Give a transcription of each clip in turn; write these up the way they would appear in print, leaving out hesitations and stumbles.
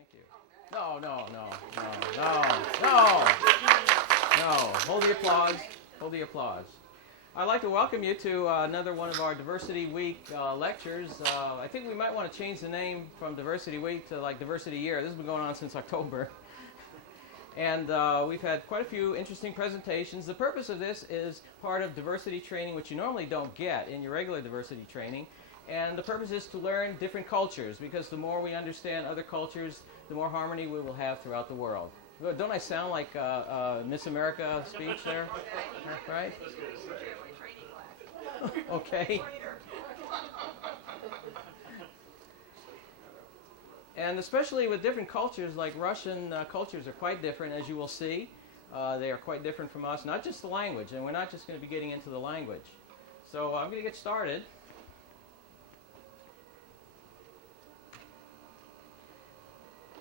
Thank you. No, no, no, no, no, no, no. Hold the applause. Hold the applause. I'd like to welcome you to another one of our Diversity Week lectures. I think we might want to change the name from Diversity Week to like Diversity Year. This has been going on since October. And we've had quite a few interesting presentations. The purpose of this is part of diversity training, which you normally don't get in your regular diversity training. And the purpose is to learn different cultures, because the more we understand other cultures, the more harmony we will have throughout the world. Don't I sound like Miss America speech there? Right? Okay. And especially with different cultures, like Russian cultures are quite different, as you will see. They are quite different from us, not just the language, and we're not just going to be getting into the language. So I'm going to get started.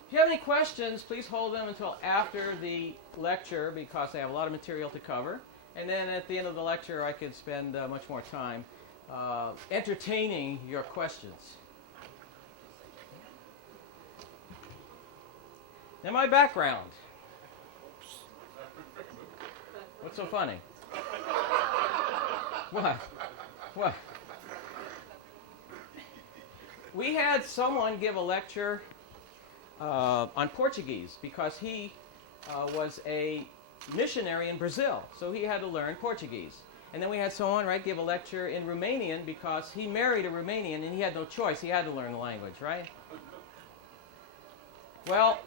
If you have any questions, please hold them until after the lecture, because I have a lot of material to cover. And then at the end of the lecture, I could spend much more time entertaining your questions. Now, my background. What's so funny? What? What? We had someone give a lecture on Portuguese, because he was a missionary in Brazil, so he had to learn Portuguese. And then we had someone give a lecture in Romanian, because he married a Romanian and he had no choice. He had to learn the language, right? Well,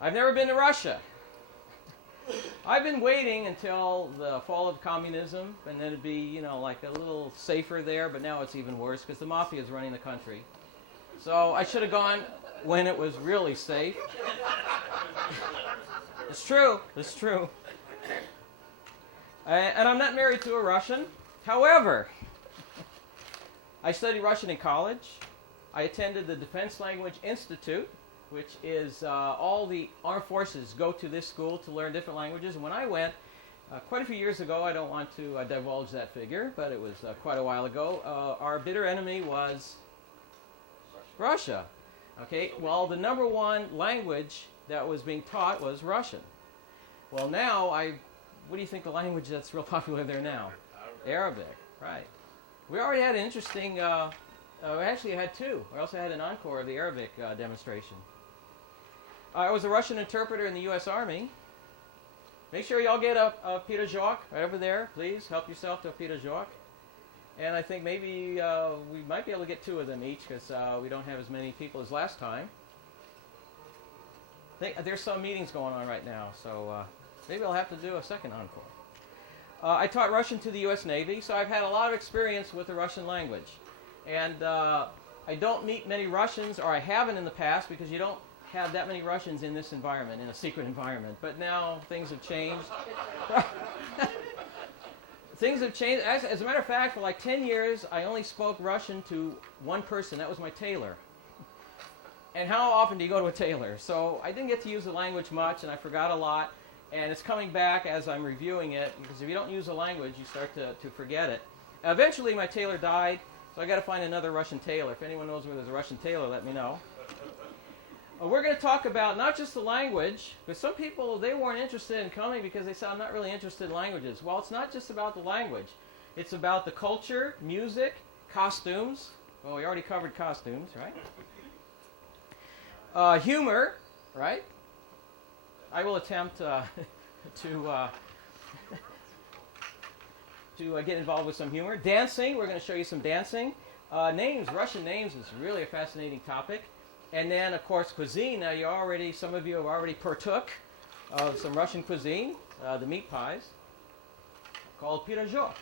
I've never been to Russia. I've been waiting until the fall of communism, and then it'd be, like a little safer there, but now it's even worse because the mafia is running the country. So I should have gone when it was really safe. It's true. It's true. And I'm not married to a Russian. However, I studied Russian in college. I attended the Defense Language Institute, which is all the armed forces go to this school to learn different languages. And when I went, quite a few years ago, I don't want to divulge that figure, but it was quite a while ago, our bitter enemy was Russia. Okay, well, the number one language that was being taught was Russian. Well, now, what do you think the language that's real popular there now? Arabic, right. We already had an interesting, we actually had two. We also had an encore of the Arabic demonstration. I was a Russian interpreter in the U.S. Army. Make sure y'all get a pirozhok right over there. Please help yourself to a pirozhok. And I think maybe we might be able to get two of them each, because we don't have as many people as last time. There's some meetings going on right now, so maybe I'll have to do a second encore. I taught Russian to the U.S. Navy, so I've had a lot of experience with the Russian language. And I don't meet many Russians, or I haven't in the past, because you don't have that many Russians in this environment, in a secret environment. But now things have changed. Things have changed. As a matter of fact, for like 10 years, I only spoke Russian to one person. That was my tailor. And how often do you go to a tailor? So I didn't get to use the language much, and I forgot a lot. And it's coming back as I'm reviewing it, because if you don't use the language, you start to forget it. Eventually, my tailor died, so I got to find another Russian tailor. If anyone knows where there's a Russian tailor, let me know. We're going to talk about not just the language, because some people, they weren't interested in coming because they said, I'm not really interested in languages. Well, it's not just about the language. It's about the culture, music, costumes. Well, we already covered costumes, right? Humor, right? I will attempt to get involved with some humor. Dancing, we're going to show you some dancing. Names, Russian names is really a fascinating topic. And then, of course, cuisine. Now, some of you have already partook of some Russian cuisine, the meat pies, called pirozhok.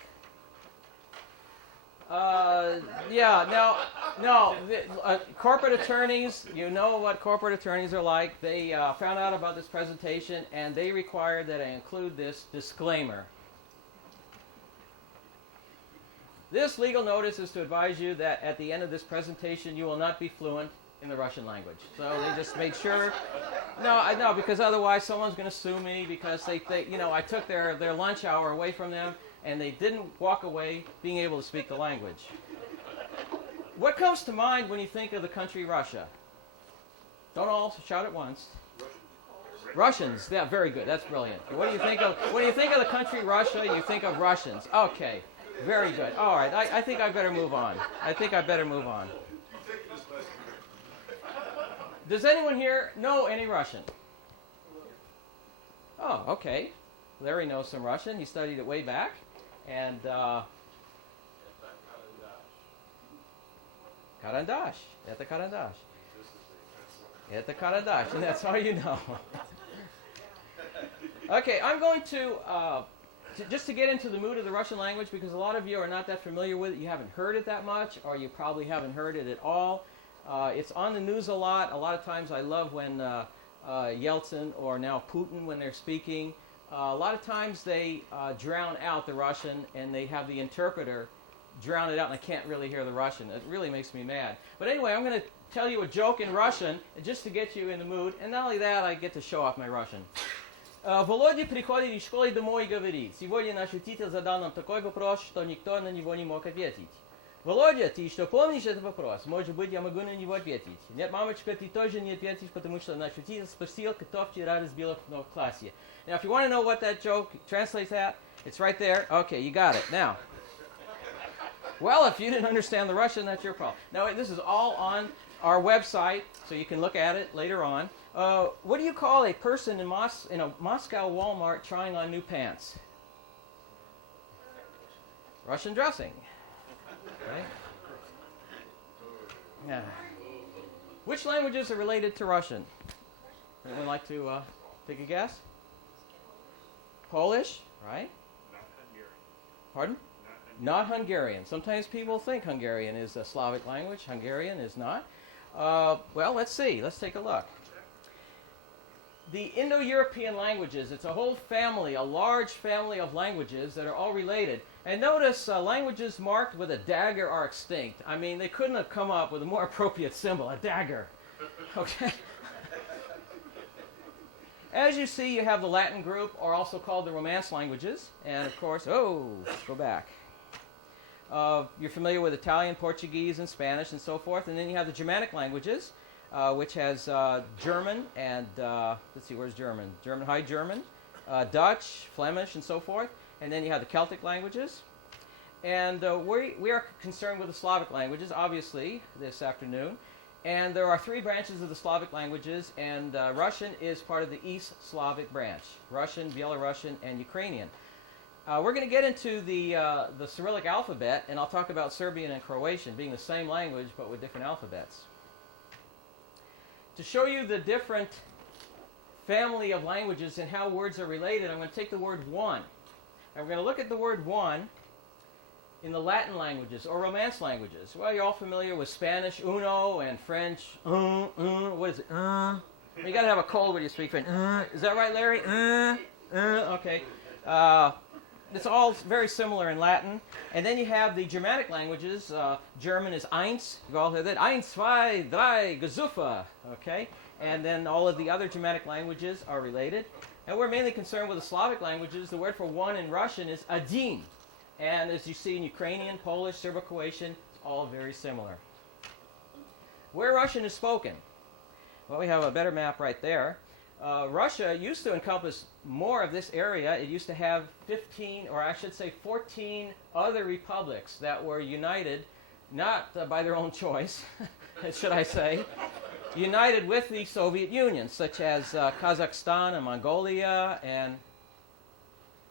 Corporate attorneys, you know what corporate attorneys are like. They found out about this presentation, and they required that I include this disclaimer. This legal notice is to advise you that at the end of this presentation, you will not be fluent in the Russian language. So they just made sure. No, because otherwise someone's going to sue me, because I took their lunch hour away from them, and they didn't walk away being able to speak the language. What comes to mind when you think of the country Russia? Don't all shout at once. Russians. Yeah, very good. That's brilliant. What do you think of? When you think of the country Russia, you think of Russians. Okay, very good. All right. I think I better move on. Does anyone here know any Russian? Oh, okay. Larry knows some Russian. He studied it way back, and Karandash. Это Karandash. Это Karandash, and that's all you know. Okay, I'm going to just to get into the mood of the Russian language, because a lot of you are not that familiar with it. You haven't heard it that much, or you probably haven't heard it at all. It's on the news a lot. A lot of times I love when Yeltsin or now Putin, when they're speaking, a lot of times they drown out the Russian, and they have the interpreter drown it out, and I can't really hear the Russian. It really makes me mad. But anyway, I'm going to tell you a joke in Russian just to get you in the mood, and not only that, I get to show off my Russian. Володя приходит из школы домой и говорит: сегодня наш учитель задал нам такой вопрос, что никто на него не мог ответить. Володя, ты что помнишь этот вопрос? Может быть, я могу на него ответить. Нет, мамочка, ты тоже не ответишь, потому что наш учитель спросил, кто вчера разбил окно в классе. Now, if you want to know what that joke translates at, it's right there. Okay, you got it. Now, well, if you didn't understand the Russian, that's your problem. Now, this is all on our website, so you can look at it later on. What do you call a person in a Moscow Walmart trying on new pants? Russian dressing. Okay. Yeah. Which languages are related to Russian? Anyone like to take a guess? Polish, right? Not Hungarian. Pardon? Not Hungarian. Sometimes people think Hungarian is a Slavic language. Hungarian is not. Well, let's see. Let's take a look. The Indo-European languages, it's a whole family, a large family of languages that are all related. And notice languages marked with a dagger are extinct. I mean, they couldn't have come up with a more appropriate symbol, a dagger. Okay? As you see, you have the Latin group, or also called the Romance languages. And of course, let's go back. You're familiar with Italian, Portuguese, and Spanish, and so forth. And then you have the Germanic languages, which has German and, let's see, where's German? High German, Dutch, Flemish, and so forth. And then you have the Celtic languages. And we are concerned with the Slavic languages, obviously, this afternoon. And there are 3 branches of the Slavic languages, and Russian is part of the East Slavic branch. Russian, Belarusian, and Ukrainian. We're going to get into the Cyrillic alphabet, and I'll talk about Serbian and Croatian being the same language but with different alphabets. To show you the different family of languages and how words are related, I'm going to take the word one. And we're going to look at the word one in the Latin languages or Romance languages. Well, you're all familiar with Spanish, uno, and French, what is it? You got to have a cold when you speak French. Is that right, Larry? Okay. It's all very similar in Latin. And then you have the Germanic languages. German is eins. You all heard that. Eins, zwei, drei, gesufa. Okay? And then all of the other Germanic languages are related. And we're mainly concerned with the Slavic languages. The word for one in Russian is один. And as you see in Ukrainian, Polish, Serbo-Croatian, it's all very similar. Where Russian is spoken? Well, we have a better map right there. Russia used to encompass more of this area. It used to have 15, or I should say 14 other republics that were united, not by their own choice, should I say, united with the Soviet Union, such as Kazakhstan and Mongolia and...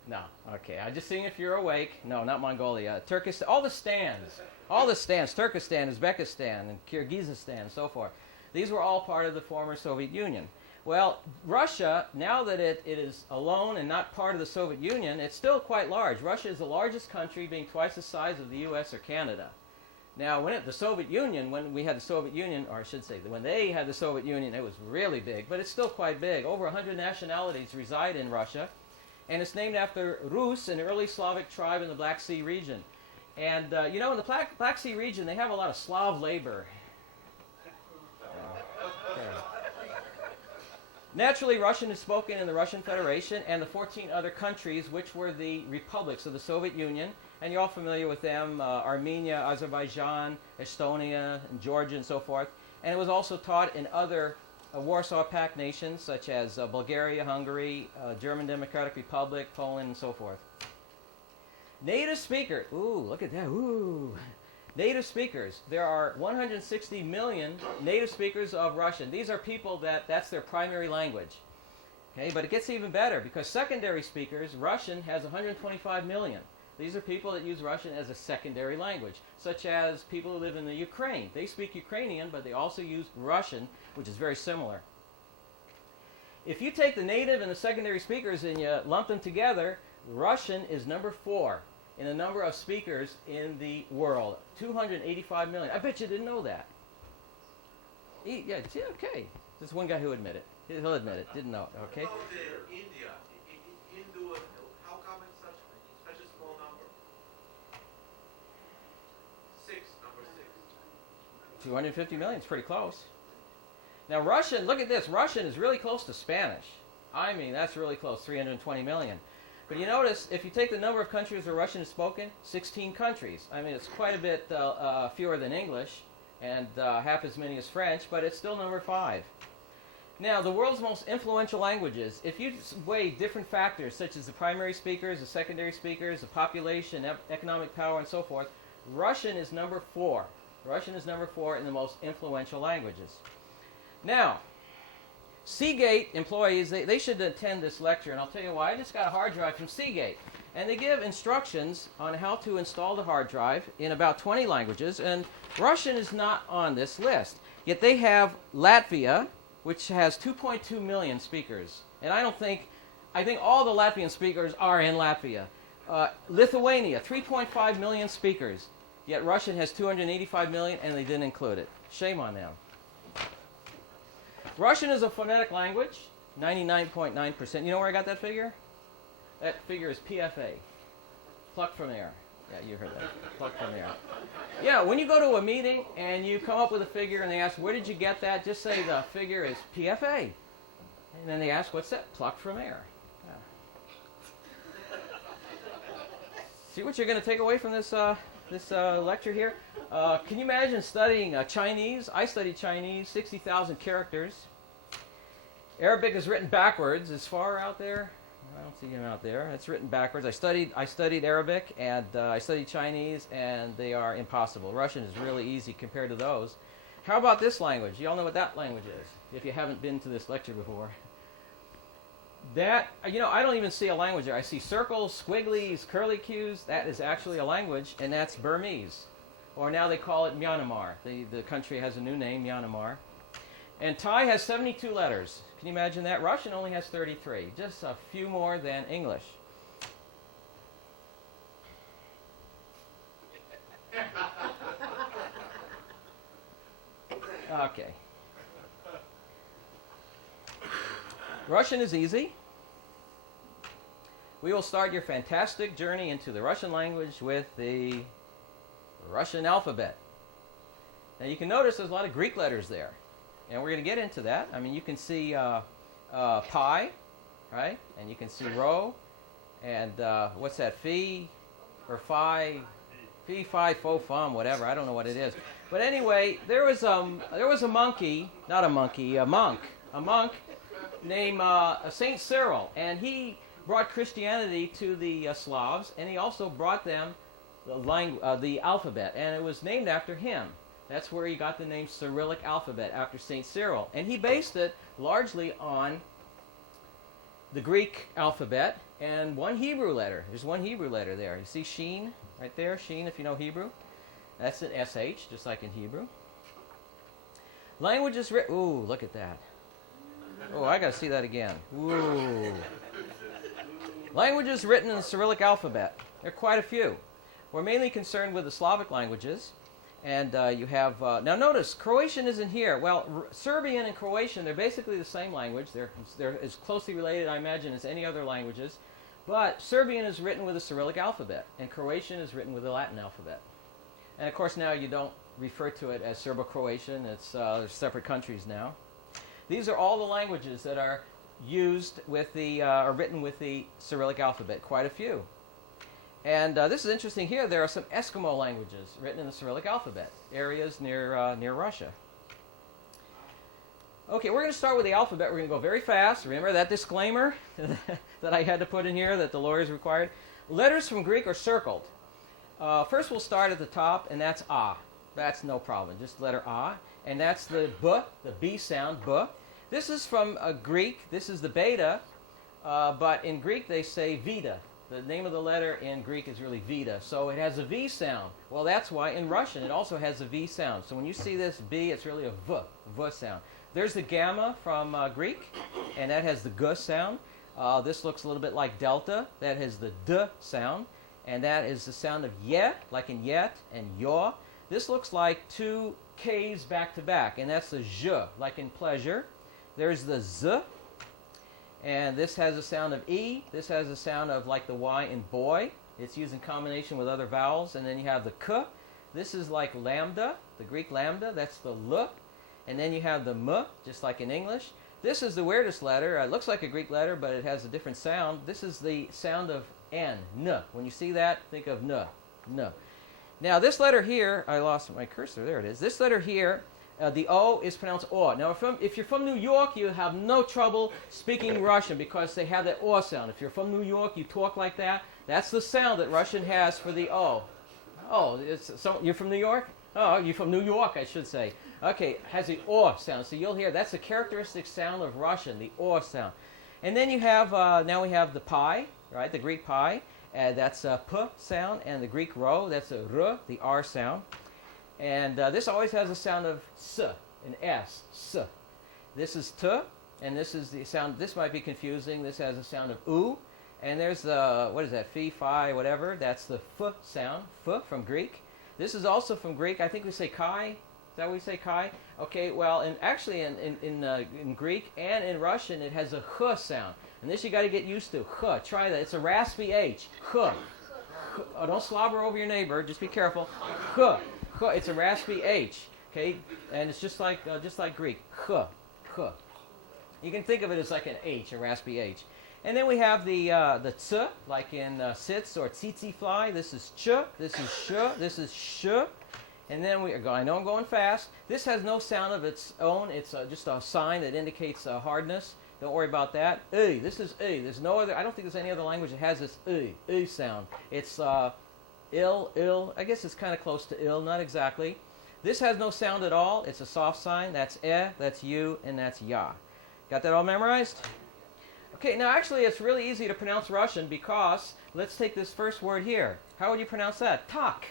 No, okay, I'm just seeing if you're awake. No, not Mongolia. Turkestan, all the stands, Turkestan, Uzbekistan, and Kyrgyzstan, and so forth. These were all part of the former Soviet Union. Well, Russia, now that it is alone and not part of the Soviet Union, it's still quite large. Russia is the largest country, being twice the size of the U.S. or Canada. Now, when the Soviet Union, when we had the Soviet Union, or I should say, when they had the Soviet Union, it was really big, but it's still quite big. Over 100 nationalities reside in Russia, and it's named after Rus, an early Slavic tribe in the Black Sea region. And, you know, in the Black Sea region, they have a lot of Slav labor. Naturally, Russian is spoken in the Russian Federation and the 14 other countries which were the republics of the Soviet Union. And you're all familiar with them, Armenia, Azerbaijan, Estonia, and Georgia, and so forth. And it was also taught in other Warsaw Pact nations such as Bulgaria, Hungary, German Democratic Republic, Poland, and so forth. Native speaker. Ooh, look at that. Ooh. Native speakers. There are 160 million native speakers of Russian. These are people that's their primary language. Okay, but it gets even better because secondary speakers, Russian has 125 million. These are people that use Russian as a secondary language, such as people who live in the Ukraine. They speak Ukrainian, but they also use Russian, which is very similar. If you take the native and the secondary speakers and you lump them together, Russian is number 4 in the number of speakers in the world. 285 million. I bet you didn't know that. Yeah, okay. There's one guy who admitted it. He'll admit it. Didn't know it, okay? What about India? Hindu, how come it's such a small number? Number 6. 250 million is pretty close. Now Russian, look at this. Russian is really close to Spanish. I mean, that's really close, 320 million. But you notice, if you take the number of countries where Russian is spoken, 16 countries. I mean, it's quite a bit fewer than English and half as many as French, but it's still number 5. Now, the world's most influential languages, if you weigh different factors such as the primary speakers, the secondary speakers, the population, economic power, and so forth, Russian is number 4. Russian is number 4 in the most influential languages. Now, Seagate employees, they should attend this lecture, and I'll tell you why. I just got a hard drive from Seagate, and they give instructions on how to install the hard drive in about 20 languages, and Russian is not on this list. Yet they have Latvia, which has 2.2 million speakers, and I think all the Latvian speakers are in Latvia. Lithuania, 3.5 million speakers, yet Russian has 285 million, and they didn't include it. Shame on them. Russian is a phonetic language, 99.9%. You know where I got that figure? That figure is PFA, plucked from air. Yeah, you heard that, plucked from air. Yeah, when you go to a meeting and you come up with a figure and they ask, where did you get that? Just say the figure is PFA. And then they ask, what's that? Plucked from air. Yeah. See what you're going to take away from this lecture here? Can you imagine studying Chinese? I studied Chinese, 60,000 characters. Arabic is written backwards. Is far out there? I don't see him out there. It's written backwards. I studied Arabic and I studied Chinese, and they are impossible. Russian is really easy compared to those. How about this language? You all know what that language is, if you haven't been to this lecture before. That, I don't even see a language there. I see circles, squigglies, curly cues. That is actually a language, and that's Burmese. Or now they call it Myanmar. The country has a new name, Myanmar. And Thai has 72 letters. Can you imagine that? Russian only has 33, just a few more than English. Okay. Russian is easy. We will start your fantastic journey into the Russian language with the Russian alphabet. Now you can notice there's a lot of Greek letters there, and we're going to get into that. I mean, you can see pi, right? And you can see rho, and what's that? Phi or phi, phi, phi, fo, fum, whatever. I don't know what it is. But anyway, there was a monkey, not a monkey, a monk named Saint Cyril, and he brought Christianity to the Slavs, and he also brought them the alphabet, and it was named after him. That's where he got the name Cyrillic alphabet, after Saint Cyril, and he based it largely on the Greek alphabet and one Hebrew letter. There's one Hebrew letter there. You see Sheen right there? Sheen, if you know Hebrew. That's an SH, just like in Hebrew. Languages written. Ooh, look at that. Oh, I got to see that again. Ooh. Languages written in the Cyrillic alphabet. There are quite a few. We're mainly concerned with the Slavic languages. And you have, now notice, Croatian isn't here. Well, Serbian and Croatian, they're basically the same language. They're as closely related, I imagine, as any other languages. But Serbian is written with the Cyrillic alphabet, and Croatian is written with the Latin alphabet. And of course now you don't refer to it as Serbo-Croatian. It's separate countries now. These are all the languages that are used with are written with the Cyrillic alphabet, quite a few. And this is interesting here. There are some Eskimo languages written in the Cyrillic alphabet, areas near Russia. Okay, we're going to start with the alphabet. We're going to go very fast. Remember that disclaimer that I had to put in here that the lawyers required? Letters from Greek are circled. First we'll start at the top, and that's A. That's no problem, just letter A. And that's the B, the B sound, B. This is from Greek. This is the beta, but in Greek they say Vita. The name of the letter in Greek is really Vita, so it has a V sound. Well, that's why in Russian it also has a V sound. So when you see this B, it's really a V sound. There's the gamma from Greek, and that has the G sound. This looks a little bit like delta. That has the D sound, and that is the sound of ye, like in yet and yo. This looks like two K's back to back, and that's the zh, like in pleasure. There's the z, and this has a sound of e. This has a sound of like the y in boy. It's used in combination with other vowels. And then you have the k. This is like lambda, the Greek lambda. That's the l. And then you have the m, just like in English. This is the weirdest letter. It looks like a Greek letter, but it has a different sound. This is the sound of n, n. When you see that, think of n, n. Now this letter here, I lost my cursor. There it is. This letter here, the O is pronounced O. Now if you're from New York, you have no trouble speaking Russian because they have that O sound. If you're from New York, you talk like that. That's the sound that Russian has for the O. Oh, you're from New York? Oh, you're from New York, I should say. Okay, it has the O sound. So you'll hear that's the characteristic sound of Russian, the O sound. And then you have, now we have the pi, right, the Greek pi. That's a P sound, and the Greek rho, that's a R, the R sound. And this always has a sound of S, an S, S. This is T, and this is the sound, this might be confusing, this has a sound of U. And there's the, what is that, Phi, Phi, whatever, that's the F sound, F from Greek. This is also from Greek, I think we say Chi. Is that what we say, Chi? Okay, well, actually in Greek and in Russian, it has a H sound. And this you got to get used to. H. Try that. It's a raspy H. H. Oh, don't slobber over your neighbor. Just be careful. H. H. It's a raspy H. Okay, and it's just like Greek. H. H. You can think of it as like an H, a raspy H. And then we have the ts, like in sits or tsetse fly. This is ch. This is sh. This is sh. And then I know I'm going fast. This has no sound of its own. It's just a sign that indicates hardness. Don't worry about that. This is There's no other. I don't think there's any other language that has this sound. It's ill. I guess it's kind of close to ill, not exactly. This has no sound at all. It's a soft sign. That's that's you, and that's ya. Got that all memorized? Okay. Now, actually, it's really easy to pronounce Russian because let's take this first word here. How would you pronounce that? Tak.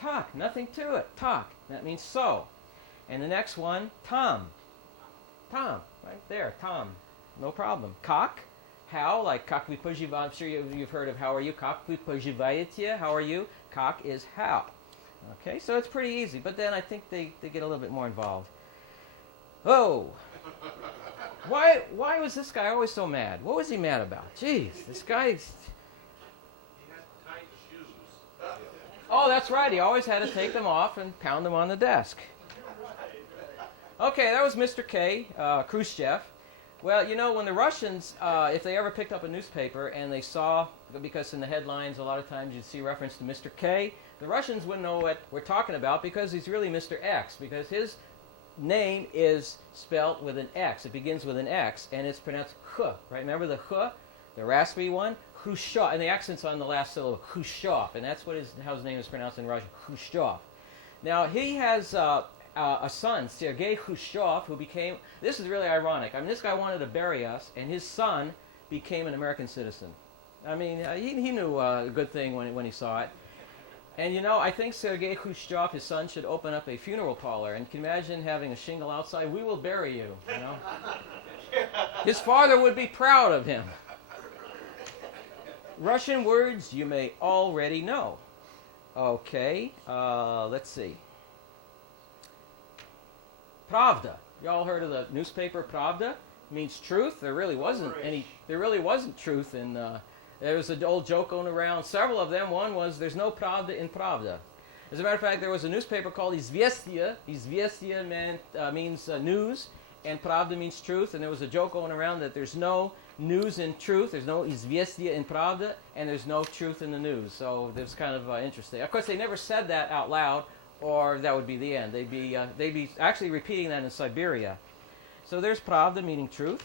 Tak. Nothing to it. Tak. That means so. And the next one, Tom. Tom. Right there. Tom. No problem. Kak, how, like kak vi pojivaye. I'm sure you've heard of how are you. Kak vi pojivayete, how are you. Kak is how. Okay, so it's pretty easy. But then I think they get a little bit more involved. Oh. Why was this guy always so mad? What was he mad about? Jeez, this guy's... He has tight shoes. Oh, that's right. He always had to take them off and pound them on the desk. Okay, that was Mr. K, Khrushchev. Well, you know, when the Russians, if they ever picked up a newspaper and they saw, because in the headlines a lot of times you'd see reference to Mr. K, the Russians wouldn't know what we're talking about because he's really Mr. X, because his name is spelt with an X. It begins with an X, and it's pronounced H, right? Remember the H, the raspy one? Khrushchev, and the accent's on the last syllable, Khrushchev, and that's how his name is pronounced in Russian, Khrushchev. Now, he has... a son, Sergei Khrushchev, who became, this is really ironic. I mean, this guy wanted to bury us, and his son became an American citizen. I mean, he knew a good thing when he saw it. And you know, I think Sergei Khrushchev, his son, should open up a funeral parlor. And can you imagine having a shingle outside? We will bury you, you know. His father would be proud of him. Russian words you may already know. Okay, let's see. Pravda. You all heard of the newspaper Pravda? It means truth. There really wasn't truth in. There was an old joke going around. Several of them. One was there's no Pravda in Pravda. As a matter of fact, there was a newspaper called Izvestia. Izvestia means news, and Pravda means truth. And there was a joke going around that there's no news in truth. There's no Izvestia in Pravda, and there's no truth in the news. So it was kind of interesting. Of course, they never said that out loud, or that would be the end. They'd be actually repeating that in Siberia. So there's pravda, meaning truth.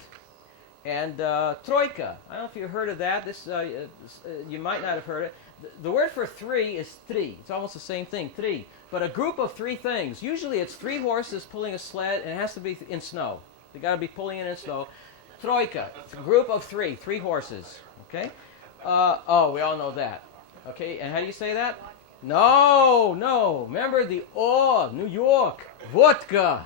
And troika. I don't know if you've heard of that. You might not have heard it. The word for three is tri. It's almost the same thing, tri. But a group of three things. Usually it's three horses pulling a sled, and it has to be in snow. They got to be pulling it in snow. Troika. It's a group of three horses. Okay? We all know that. Okay, and how do you say that? No. Remember the New York, vodka.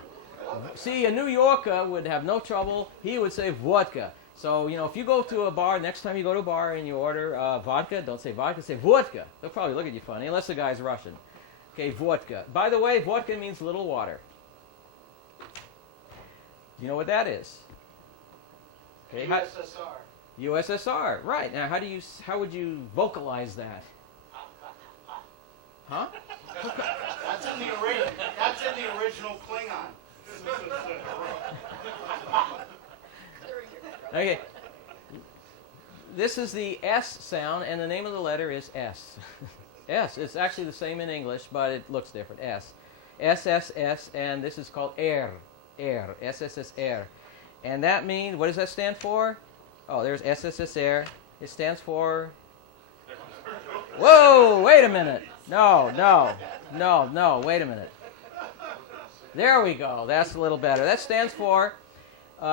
See, a New Yorker would have no trouble. He would say vodka. So, if you go to a bar, next time you go to a bar and you order vodka, don't say vodka, say vodka. They'll probably look at you funny, unless the guy's Russian. Okay, vodka. By the way, vodka means little water. You know what that is? Okay, USSR. USSR, right. Now, how would you vocalize that? Huh? That's in the original Klingon. Okay. This is the S sound, and the name of the letter is S. S. It's actually the same in English, but it looks different. S. S, S, S, and this is called air. Air. SSSR. And that means, what does that stand for? Oh, there's SSSR. It stands for... Whoa, wait a minute. No, wait a minute. There we go. That's a little better. That stands for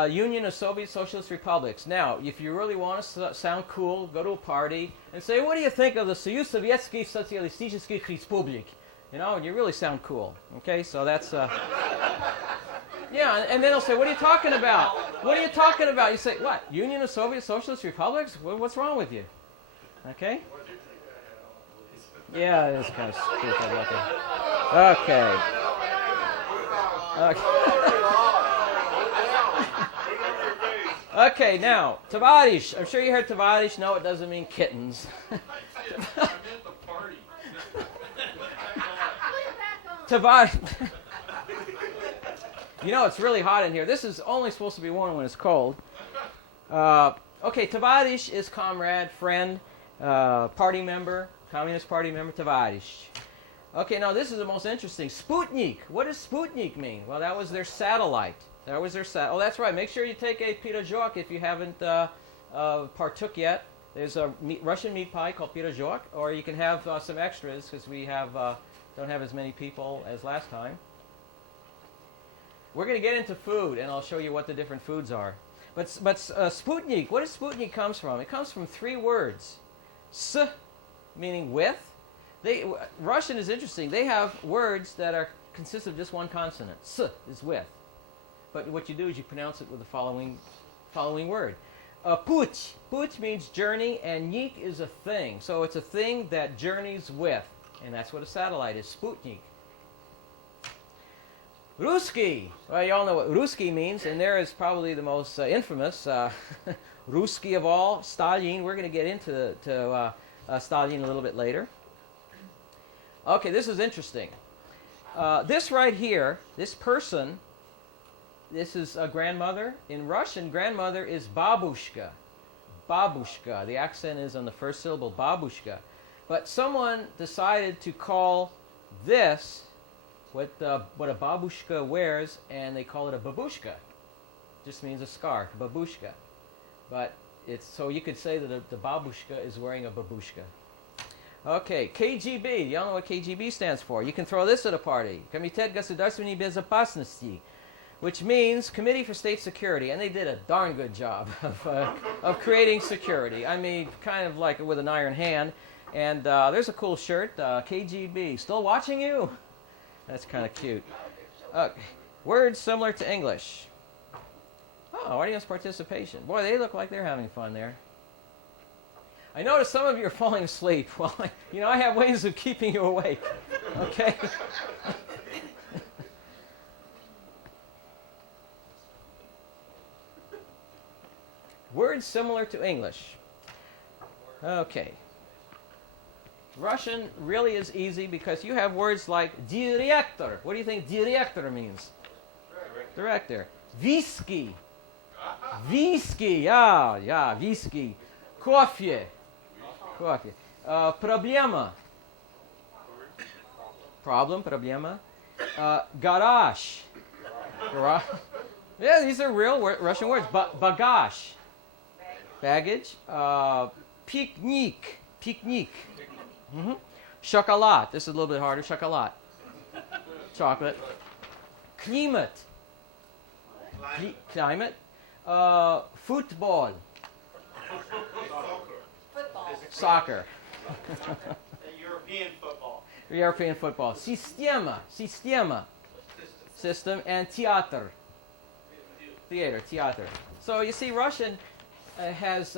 Union of Soviet Socialist Republics. Now, if you really want to sound cool, go to a party and say, what do you think of the Союз Советских Социалистических Республик? And you really sound cool. Okay, so that's... Yeah, and then they'll say, what are you talking about? What are you talking about? You say, what? Union of Soviet Socialist Republics? What's wrong with you? Okay? Yeah, it's kind of stupid looking. Okay. Okay, now, Tavarish. I'm sure you heard Tavarish. No, it doesn't mean kittens. I meant the party. Tavarish. It's really hot in here. This is only supposed to be worn when it's cold. Okay, Tavarish is comrade, friend, party member, Communist Party member, Tavarish. Okay, now this is the most interesting. Sputnik. What does Sputnik mean? Well, that was their satellite. Oh, that's right. Make sure you take a pirojok if you haven't partook yet. There's a Russian meat pie called pirojok, or you can have some extras because we don't have as many people as last time. We're going to get into food, and I'll show you what the different foods are. But Sputnik, what does Sputnik comes from? It comes from three words. S, meaning with. Russian is interesting. They have words that consist of just one consonant. S is with. But what you do is you pronounce it with the following word. Puch. Puch means journey, and nik is a thing. So it's a thing that journeys with. And that's what a satellite is, Sputnik. Ruski. Well, you all know what Ruski means, and there is probably the most infamous Ruski of all, Stalin. We're going to get into Stalin a little bit later. Okay, this is interesting. This right here, this person, this is a grandmother. In Russian, grandmother is babushka. Babushka. The accent is on the first syllable, babushka. But someone decided to call this what a babushka wears, and they call it a babushka. Just means a scarf, babushka. But so you could say that the babushka is wearing a babushka. Okay, KGB. Y'all know what KGB stands for. You can throw this at a party. Комитет государственной безопасности, which means Committee for State Security. And they did a darn good job of creating security. I mean, kind of like with an iron hand. And there's a cool shirt, KGB. Still watching you? That's kind of cute. Words similar to English. Oh, audience participation. Boy, they look like they're having fun there. I notice some of you are falling asleep. Well, I have ways of keeping you awake. Okay? Words similar to English. Okay. Russian really is easy because you have words like director. What do you think director means? Director. Whisky. Whisky. Yeah, whisky. Coffee. Coffee. Problema. Problem, problema. Garage. Yeah, these are real Russian words. Bagage, baggage. Picnic, picnic. Mm-hmm. Chocolat. This is a little bit harder. Chocolat, chocolate. Climate, climate. Football, soccer. European football. European football. Sistema, sistema, system, and theater, theater, theater. So you see, Russian has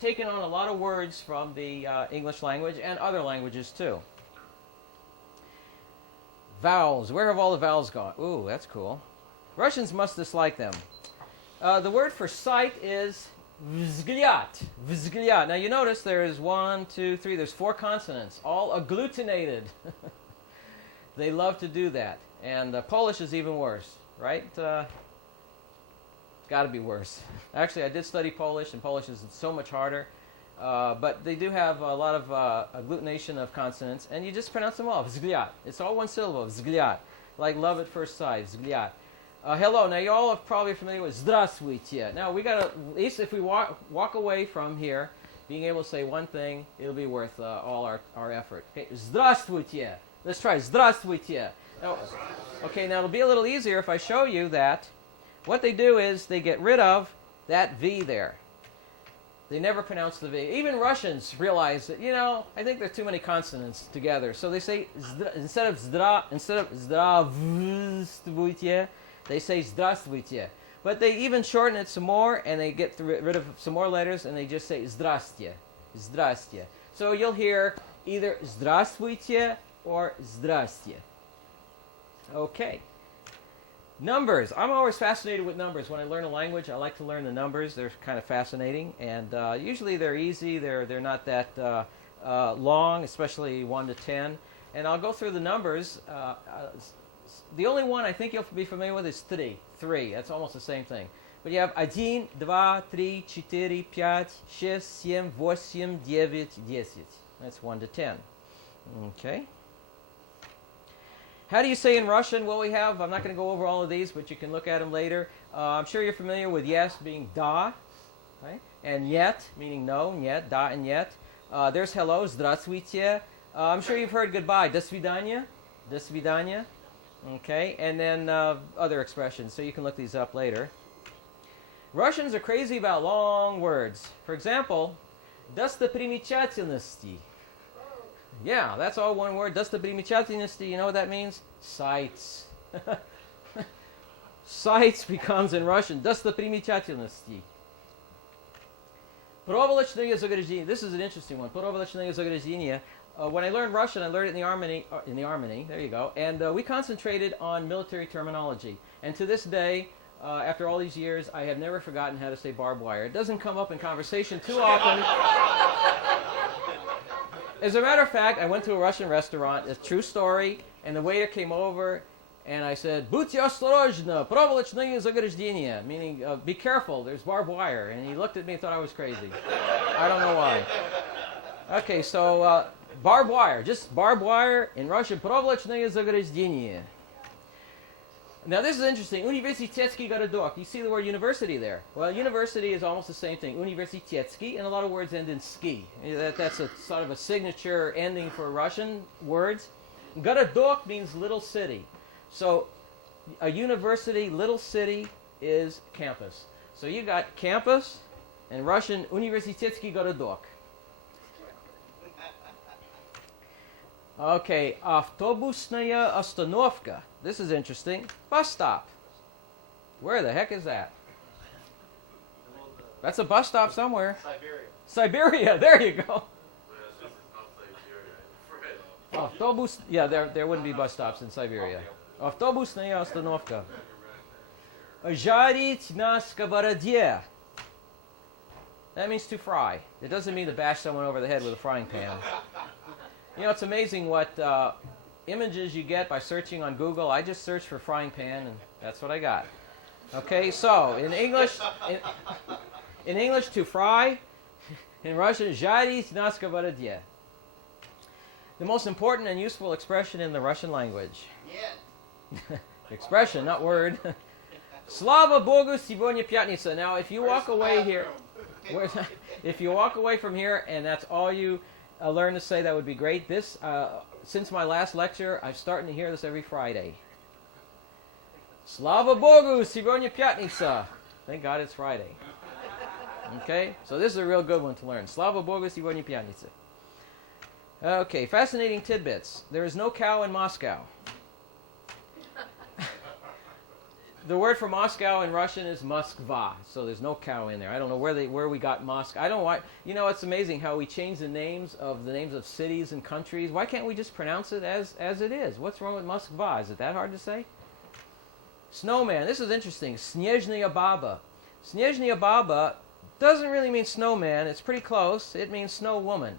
taken on a lot of words from the English language and other languages too. Vowels. Where have all the vowels gone? Ooh, that's cool. Russians must dislike them. The word for sight is vzгляд. Vzгляд. Now you notice there is 1, 2, 3. There's 4 consonants, all agglutinated. They love to do that. And Polish is even worse, right? Got to be worse. Actually, I did study Polish, and Polish is so much harder. But they do have a lot of agglutination of consonants, and you just pronounce them all. Vzгляд. It's all one syllable. Vzгляд. Like love at first sight. Vzгляд. Hello. Now, you all are probably familiar with здравствуйте. Now, we got to, at least if we walk away from here, being able to say one thing, it'll be worth all our effort. Okay, здравствуйте. Let's try здравствуйте. Now, okay, now it'll be a little easier if I show you that what they do is they get rid of that V there. They never pronounce the V. Even Russians realize that, I think there are too many consonants together. So they say, instead of здравствуйте, they say здравствуйте. But they even shorten it some more, and they get rid of some more letters, and they just say здрасте. Здрасте. So you'll hear either здравствуйте or здрасте. Okay. Numbers. I'm always fascinated with numbers. When I learn a language, I like to learn the numbers. They're kind of fascinating, and usually they're easy. They're not that long, especially 1 to 10. And I'll go through the numbers. The only one I think you'll be familiar with is 3. 3. That's almost the same thing. But you have 1, 2, 3, 4, 5, 6, 7, 8, 9, 10. That's 1 to 10. Okay. How do you say in Russian? Well, I'm not going to go over all of these, but you can look at them later. I'm sure you're familiar with yes being da, right? And yet, meaning no, yet, da and yet. There's hello, здравствуйте. I'm sure you've heard goodbye, до свидания, до свидания. Okay, and then other expressions, so you can look these up later. Russians are crazy about long words. For example, достопримечательности. Yeah, that's all one word. Достопримечательности, you know what that means? Sights. Sights becomes in Russian достопримечательности. Проволочные заграждения. This is an interesting one. Проволочные заграждения. When I learned Russian, I learned it in the Army. There you go. And we concentrated on military terminology. And to this day, after all these years, I have never forgotten how to say barbed wire. It doesn't come up in conversation too often. As a matter of fact, I went to a Russian restaurant, a true story, and the waiter came over, and I said, "Будьте осторожны, проволочные заграждения," meaning, be careful, there's barbed wire. And he looked at me and thought I was crazy. I don't know why. Okay, so barbed wire, just barbed wire, in Russian, проволочные заграждения. Now this is interesting. Университетский городок. You see the word university there. Well, university is almost the same thing. Universitetsky, and a lot of words end in ski. That's a sort of a signature ending for Russian words. Городок means little city. So a university, little city, is campus. So you got campus, and Russian, университетский городок. Okay, автобусная остановка. This is interesting. Bus stop. Where the heck is that? That's a bus stop somewhere. Siberia. Siberia. There you go. Автобус. Yeah, there wouldn't be bus stops in Siberia. Автобусная остановка. Жарить на сковороде. That means to fry. It doesn't mean to bash someone over the head with a frying pan. You know, it's amazing what images you get by searching on Google. I just searched for frying pan, and that's what I got. Okay, so in English, to fry. In Russian, жарить на сковороде. The most important and useful expression in the Russian language. Yeah. Expression, not word. Slava Bogu Sivonya Pyatnitsa. Now, if you walk away here, if you walk away from here and that's all you learn to say, that would be great. This, since my last lecture, I'm starting to hear this every Friday. Slava Bogu Sivonya Pyatnitsa. Thank God it's Friday. Okay, so this is a real good one to learn. Slava Bogu Sivonya Pyatnitsa. Okay, fascinating tidbits. There is no cow in Moscow. The word for Moscow in Russian is Moskva, so there's no cow in there. I don't know where we got Moscow. I don't know why. You know, it's amazing how we change the names of cities and countries. Why can't we just pronounce it as it is? What's wrong with Moskva? Is it that hard to say? Snowman. This is interesting. Snezhnaya Baba. Snezhnaya Baba doesn't really mean snowman. It's pretty close. It means snow woman.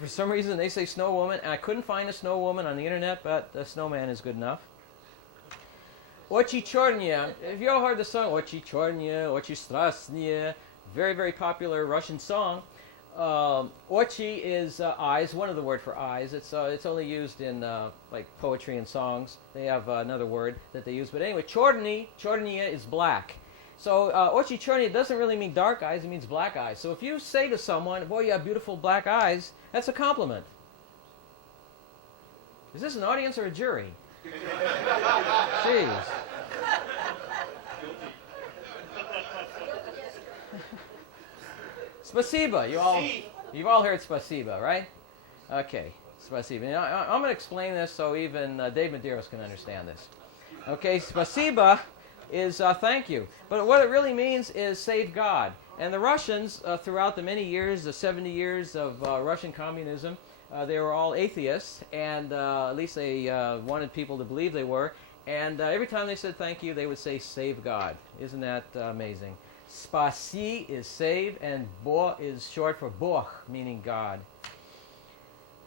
For some reason, they say snow woman, and I couldn't find a snow woman on the internet, but the snowman is good enough. Ochi Chornya. Have you all heard the song Ochi Chornya, Ochi Strasnya? Very, very popular Russian song. Ochi is eyes, one of the word for eyes. It's only used in like poetry and songs. They have another word that they use. But anyway, Chornya is black. So Ochi Chornya doesn't really mean dark eyes, it means black eyes. So if you say to someone, boy, you have beautiful black eyes, that's a compliment. Is this an audience or a jury? Jeez. Spasiba. You've all heard spasiba, right? Okay, spasiba. Now, I'm going to explain this so even Dave Medeiros can understand this. Okay, spasiba is thank you. But what it really means is save God. And the Russians, throughout the many years, the 70 years of Russian communism, they were all atheists, and at least they wanted people to believe they were. And every time they said thank you, they would say save God. Isn't that amazing? Spasi is save, and Bo is short for Boch, meaning God.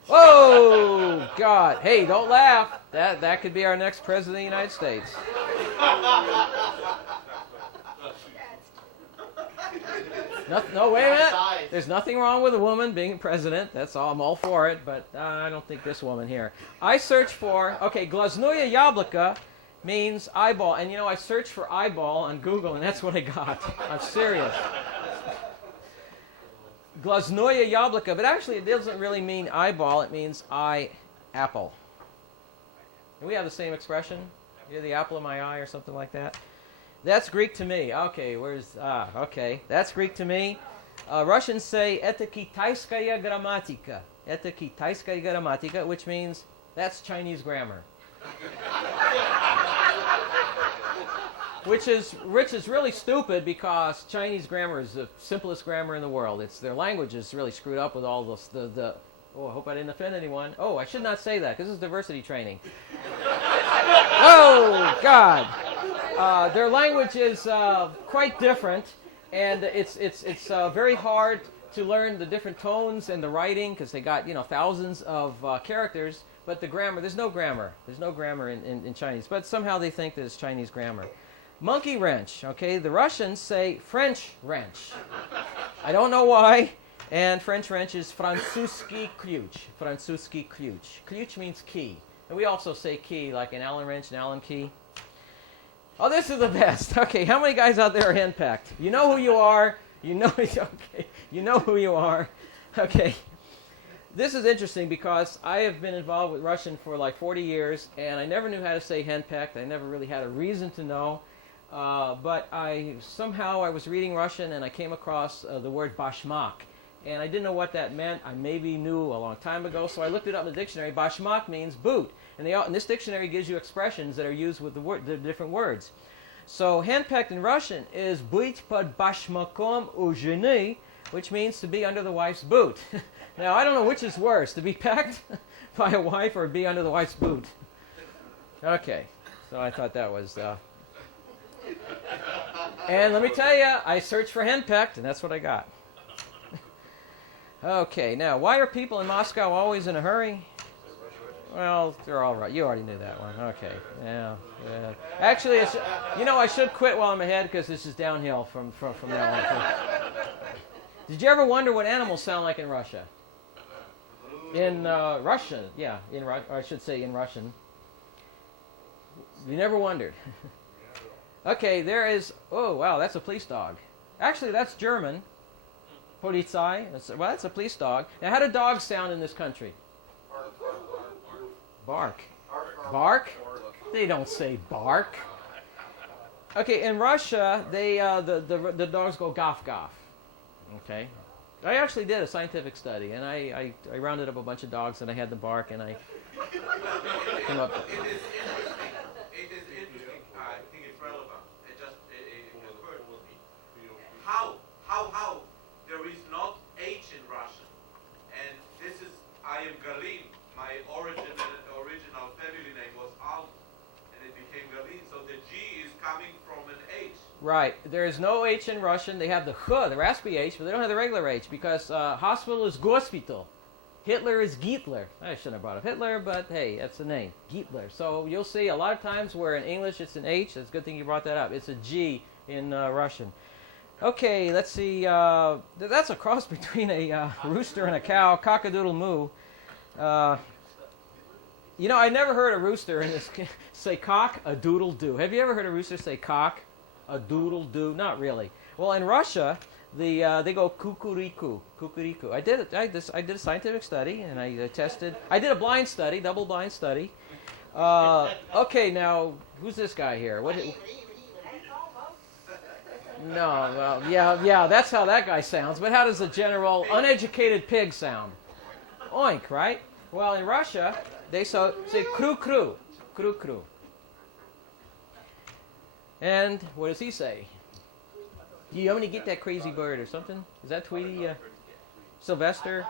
Oh, God. Hey, don't laugh. That could be our next president of the United States. No, wait a minute. There's nothing wrong with a woman being president. That's all. I'm all for it, but I don't think this woman here. I searched for, okay, glaznuya yablaka means eyeball. And, you know, I searched for eyeball on Google, and that's what I got. I'm serious. Glaznuya yablaka. But actually, it doesn't really mean eyeball. It means eye apple. And we have the same expression. You're the apple of my eye or something like that. That's Greek to me. Okay, okay. That's Greek to me. Russians say "Это китайская грамматика." "Это китайская грамматика," which means that's Chinese grammar. which is really stupid because Chinese grammar is the simplest grammar in the world. Their language is really screwed up with all the oh, I hope I didn't offend anyone. Oh, I should not say that because this is diversity training. Oh, God. Their language is quite different, and it's very hard to learn the different tones and the writing because they got thousands of characters. But the grammar, there's no grammar. There's no grammar in Chinese. But somehow they think that it's Chinese grammar. Monkey wrench. Okay, the Russians say French wrench. I don't know why. And French wrench is francuski ключ. Francuski ключ. Ключ means key. And we also say key, like an Allen wrench, an Allen key. Oh, this is the best. Okay, how many guys out there are henpecked? You know who you are. Okay. You know who you are. Okay. This is interesting because I have been involved with Russian for like 40 years, and I never knew how to say henpecked. I never really had a reason to know. But somehow I was reading Russian, and I came across the word bashmak. And I didn't know what that meant. I maybe knew a long time ago, so I looked it up in the dictionary. Bashmak means boot. And this dictionary gives you expressions that are used with the different words. So henpecked in Russian is быть под башмаком у жены, which means to be under the wife's boot. Now, I don't know which is worse, to be pecked by a wife or be under the wife's boot. Okay, so I thought that was... And let me tell you, I searched for henpecked, and that's what I got. Okay, now, why are people in Moscow always in a hurry? Well, they're all right. You already knew that one. Okay, yeah. Actually, I should quit while I'm ahead because this is downhill from now on. Did you ever wonder what animals sound like in Russia? In Russian, yeah. Or I should say in Russian. You never wondered. Okay, there is. Oh, wow, that's a police dog. Actually, that's German. Polizei. Well, that's a police dog. Now, how do dogs sound in this country? Bark. Bark? They don't say bark. Okay, in Russia, they the dogs go goff goff. Okay. I actually did a scientific study, and I rounded up a bunch of dogs, and I had them bark, and I came up. It is interesting. It is interesting. I think it's relevant. It occurred to me. How there is not H in Russian, and this is I am Galin. My original family name was Alt, and it became Galin. So the G is coming from an H. Right. There is no H in Russian. They have the H, the raspy H, but they don't have the regular H because hospital is Gospital. Hitler is Gietler. I shouldn't have brought up Hitler, but hey, that's the name. Gietler. So you'll see a lot of times where in English it's an H. It's a good thing you brought that up. It's a G in Russian. Okay, let's see. That's a cross between a rooster and a cow. Cock-a-doodle moo. You know, I never heard a rooster in this say cock-a-doodle-doo. Have you ever heard a rooster say cock-a-doodle-doo? Not really. Well, in Russia, they go kukuriku, kukuriku. I did a scientific study, and I tested. I did a blind study, double-blind study. Okay, now who's this guy here? No, well, yeah, that's how that guy sounds. But how does a general uneducated pig sound? Oink, right? Well, in Russia, they say kru-kru, kru-kru. And what does he say? Do you want me to get that crazy bird or something? Is that Tweety? Sylvester?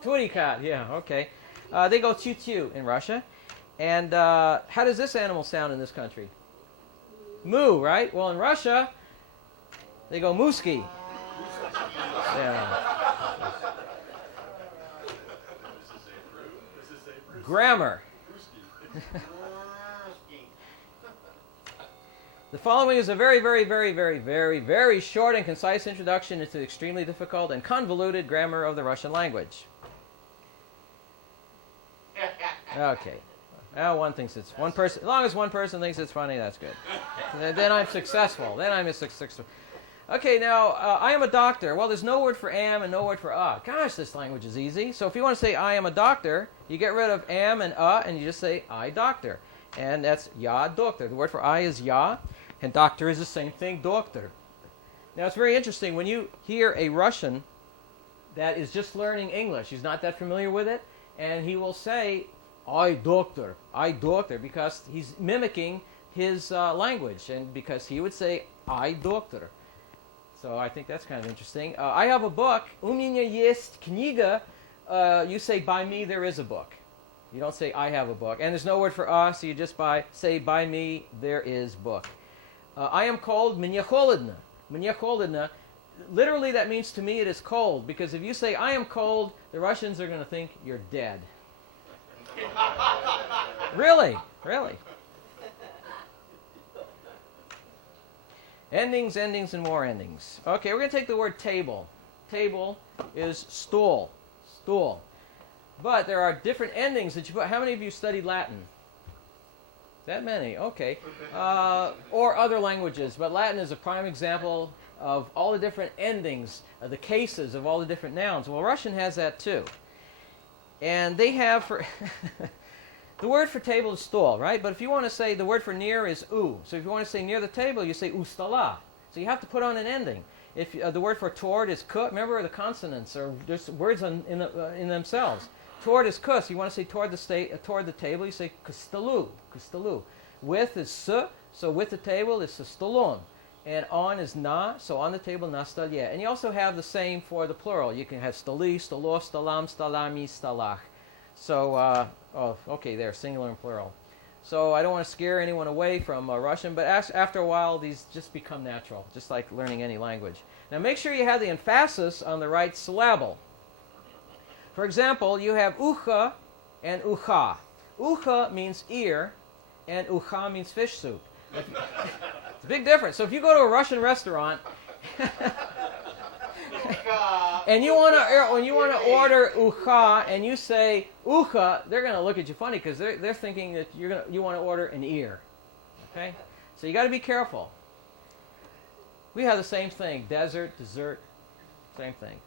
Tweety cat, yeah, okay. They go choo-choo in Russia. And how does this animal sound in this country? Moo, right? Well, in Russia, they go mooski. Yeah. Grammar. The following is a very, very, very, very, very, very short and concise introduction into the extremely difficult and convoluted grammar of the Russian language. Okay. Well, one thinks it's one person. As long as one person thinks it's funny, that's good. Then I'm successful. Then I'm successful. Okay, now, I am a doctor. Well, there's no word for am and no word for Gosh, this language is easy. So if you want to say I am a doctor, you get rid of am and and you just say I doctor. And that's ya doctor. The word for I is ya, and doctor is the same thing, doctor. Now, it's very interesting. When you hear a Russian that is just learning English, he's not that familiar with it, and he will say I doctor, because he's mimicking his language, and because he would say I doctor. So I think that's kind of interesting. I have a book. У меня есть книга. You say, by me, there is a book. You don't say, I have a book. And there's no word for so you just say, by me, there is book. I am cold. Мне холодно. Мне холодно. Literally, that means to me it is cold. Because if you say, I am cold, the Russians are going to think you're dead. Really? Really? Endings, endings, and more endings. Okay, we're going to take the word table. Table is stool. Stool. But there are different endings that you put. How many of you studied Latin? That many? Okay. Or other languages. But Latin is a prime example of all the different endings, the cases of all the different nouns. Well, Russian has that too. And they have for... The word for table is stol, right? But if you want to say the word for near is u. So if you want to say near the table, you say u stola. So you have to put on an ending. If the word for toward is ku, remember the consonants are there's words in themselves. Toward is kus. You want to say toward the table, you say kustalu, kustalu. With is su, so with the table is stolon. And on is na, so on the table na stalye. And you also have the same for the plural. You can have stali, stalo, stalam, stalami, stalach. So, okay, there, singular and plural. So I don't want to scare anyone away from Russian, but after a while, these just become natural, just like learning any language. Now, make sure you have the emphasis on the right syllable. For example, you have ucha and ucha. Ucha means ear, and ucha means fish soup. It's a big difference. So if you go to a Russian restaurant... And you want to order ucha, and you say ucha, they're going to look at you funny because they're thinking that you want to order an ear. Okay, so you got to be careful. We have the same thing. Desert, dessert, same thing.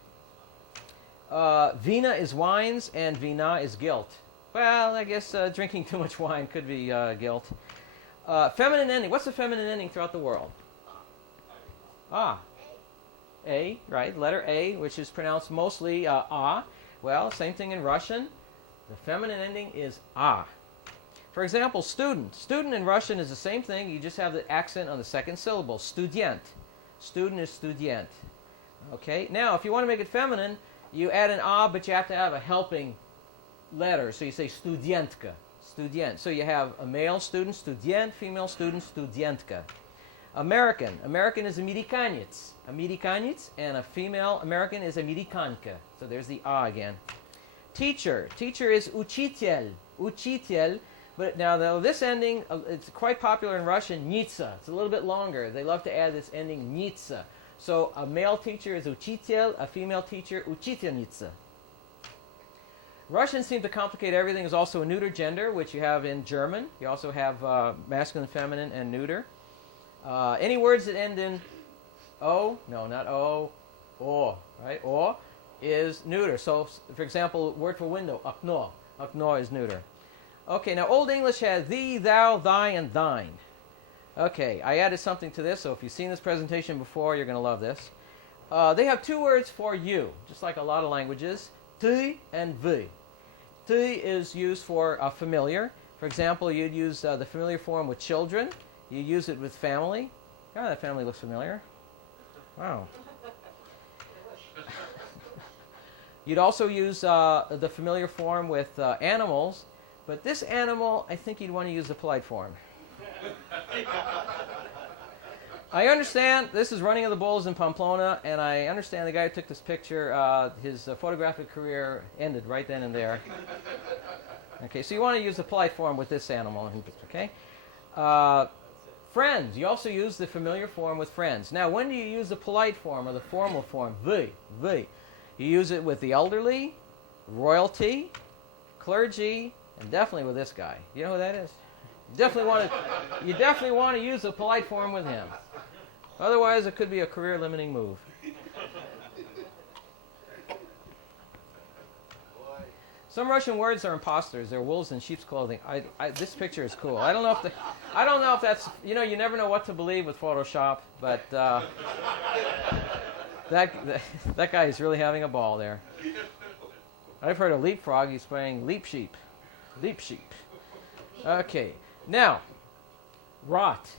Vina is wines, and vina is guilt. Well, I guess drinking too much wine could be guilt. Feminine ending. What's the feminine ending throughout the world? Ah. A, right. Letter A, which is pronounced mostly ah. Well, same thing in Russian. The feminine ending is ah. For example, student. Student in Russian is the same thing. You just have the accent on the second syllable. Student. Student is student. Okay. Now, if you want to make it feminine, you add an ah, but you have to have a helping letter. So you say studentka. Student. So you have a male student, student, female student, studentka. American. American is amerikanец. Amerikanец, and a female American is amerikanka. So there's the ah again. Teacher. Teacher is uchitel. Uchitel. But now, though, this ending, it's quite popular in Russian, nitsa. It's a little bit longer. They love to add this ending, nitsa. So a male teacher is uchitel, a female teacher, uchitelnitsa. Russians seem to complicate everything. There's also a neuter gender, which you have in German. You also have masculine, feminine, and neuter. Any words that end in o, no, not o, o, right? O is neuter. So, for example, word for window, okno. Okno is neuter. Okay, now Old English has thee, thou, thy, and thine. Okay, I added something to this, so if you've seen this presentation before, you're going to love this. They have two words for you, just like a lot of languages, ty and vy. Ty is used for familiar. For example, you'd use the familiar form with children. You'd use it with family. Oh, that family looks familiar. Wow. You'd also use the familiar form with animals. But this animal, I think you'd want to use the polite form. I understand this is Running of the Bulls in Pamplona, and I understand the guy who took this picture, his photographic career ended right then and there. Okay, so you want to use the polite form with this animal. Okay, friends. You also use the familiar form with friends. Now, when do you use the polite form or the formal form? Vy, vy. You use it with the elderly, royalty, clergy, and definitely with this guy. You know who that is? You definitely want to use the polite form with him. Otherwise, it could be a career-limiting move. Some Russian words are imposters. They're wolves in sheep's clothing. This picture is cool. I don't know if that's, you never know what to believe with Photoshop, but that guy is really having a ball there. I've heard of leapfrog. He's playing leap sheep. Leap sheep. Okay. Now, rot.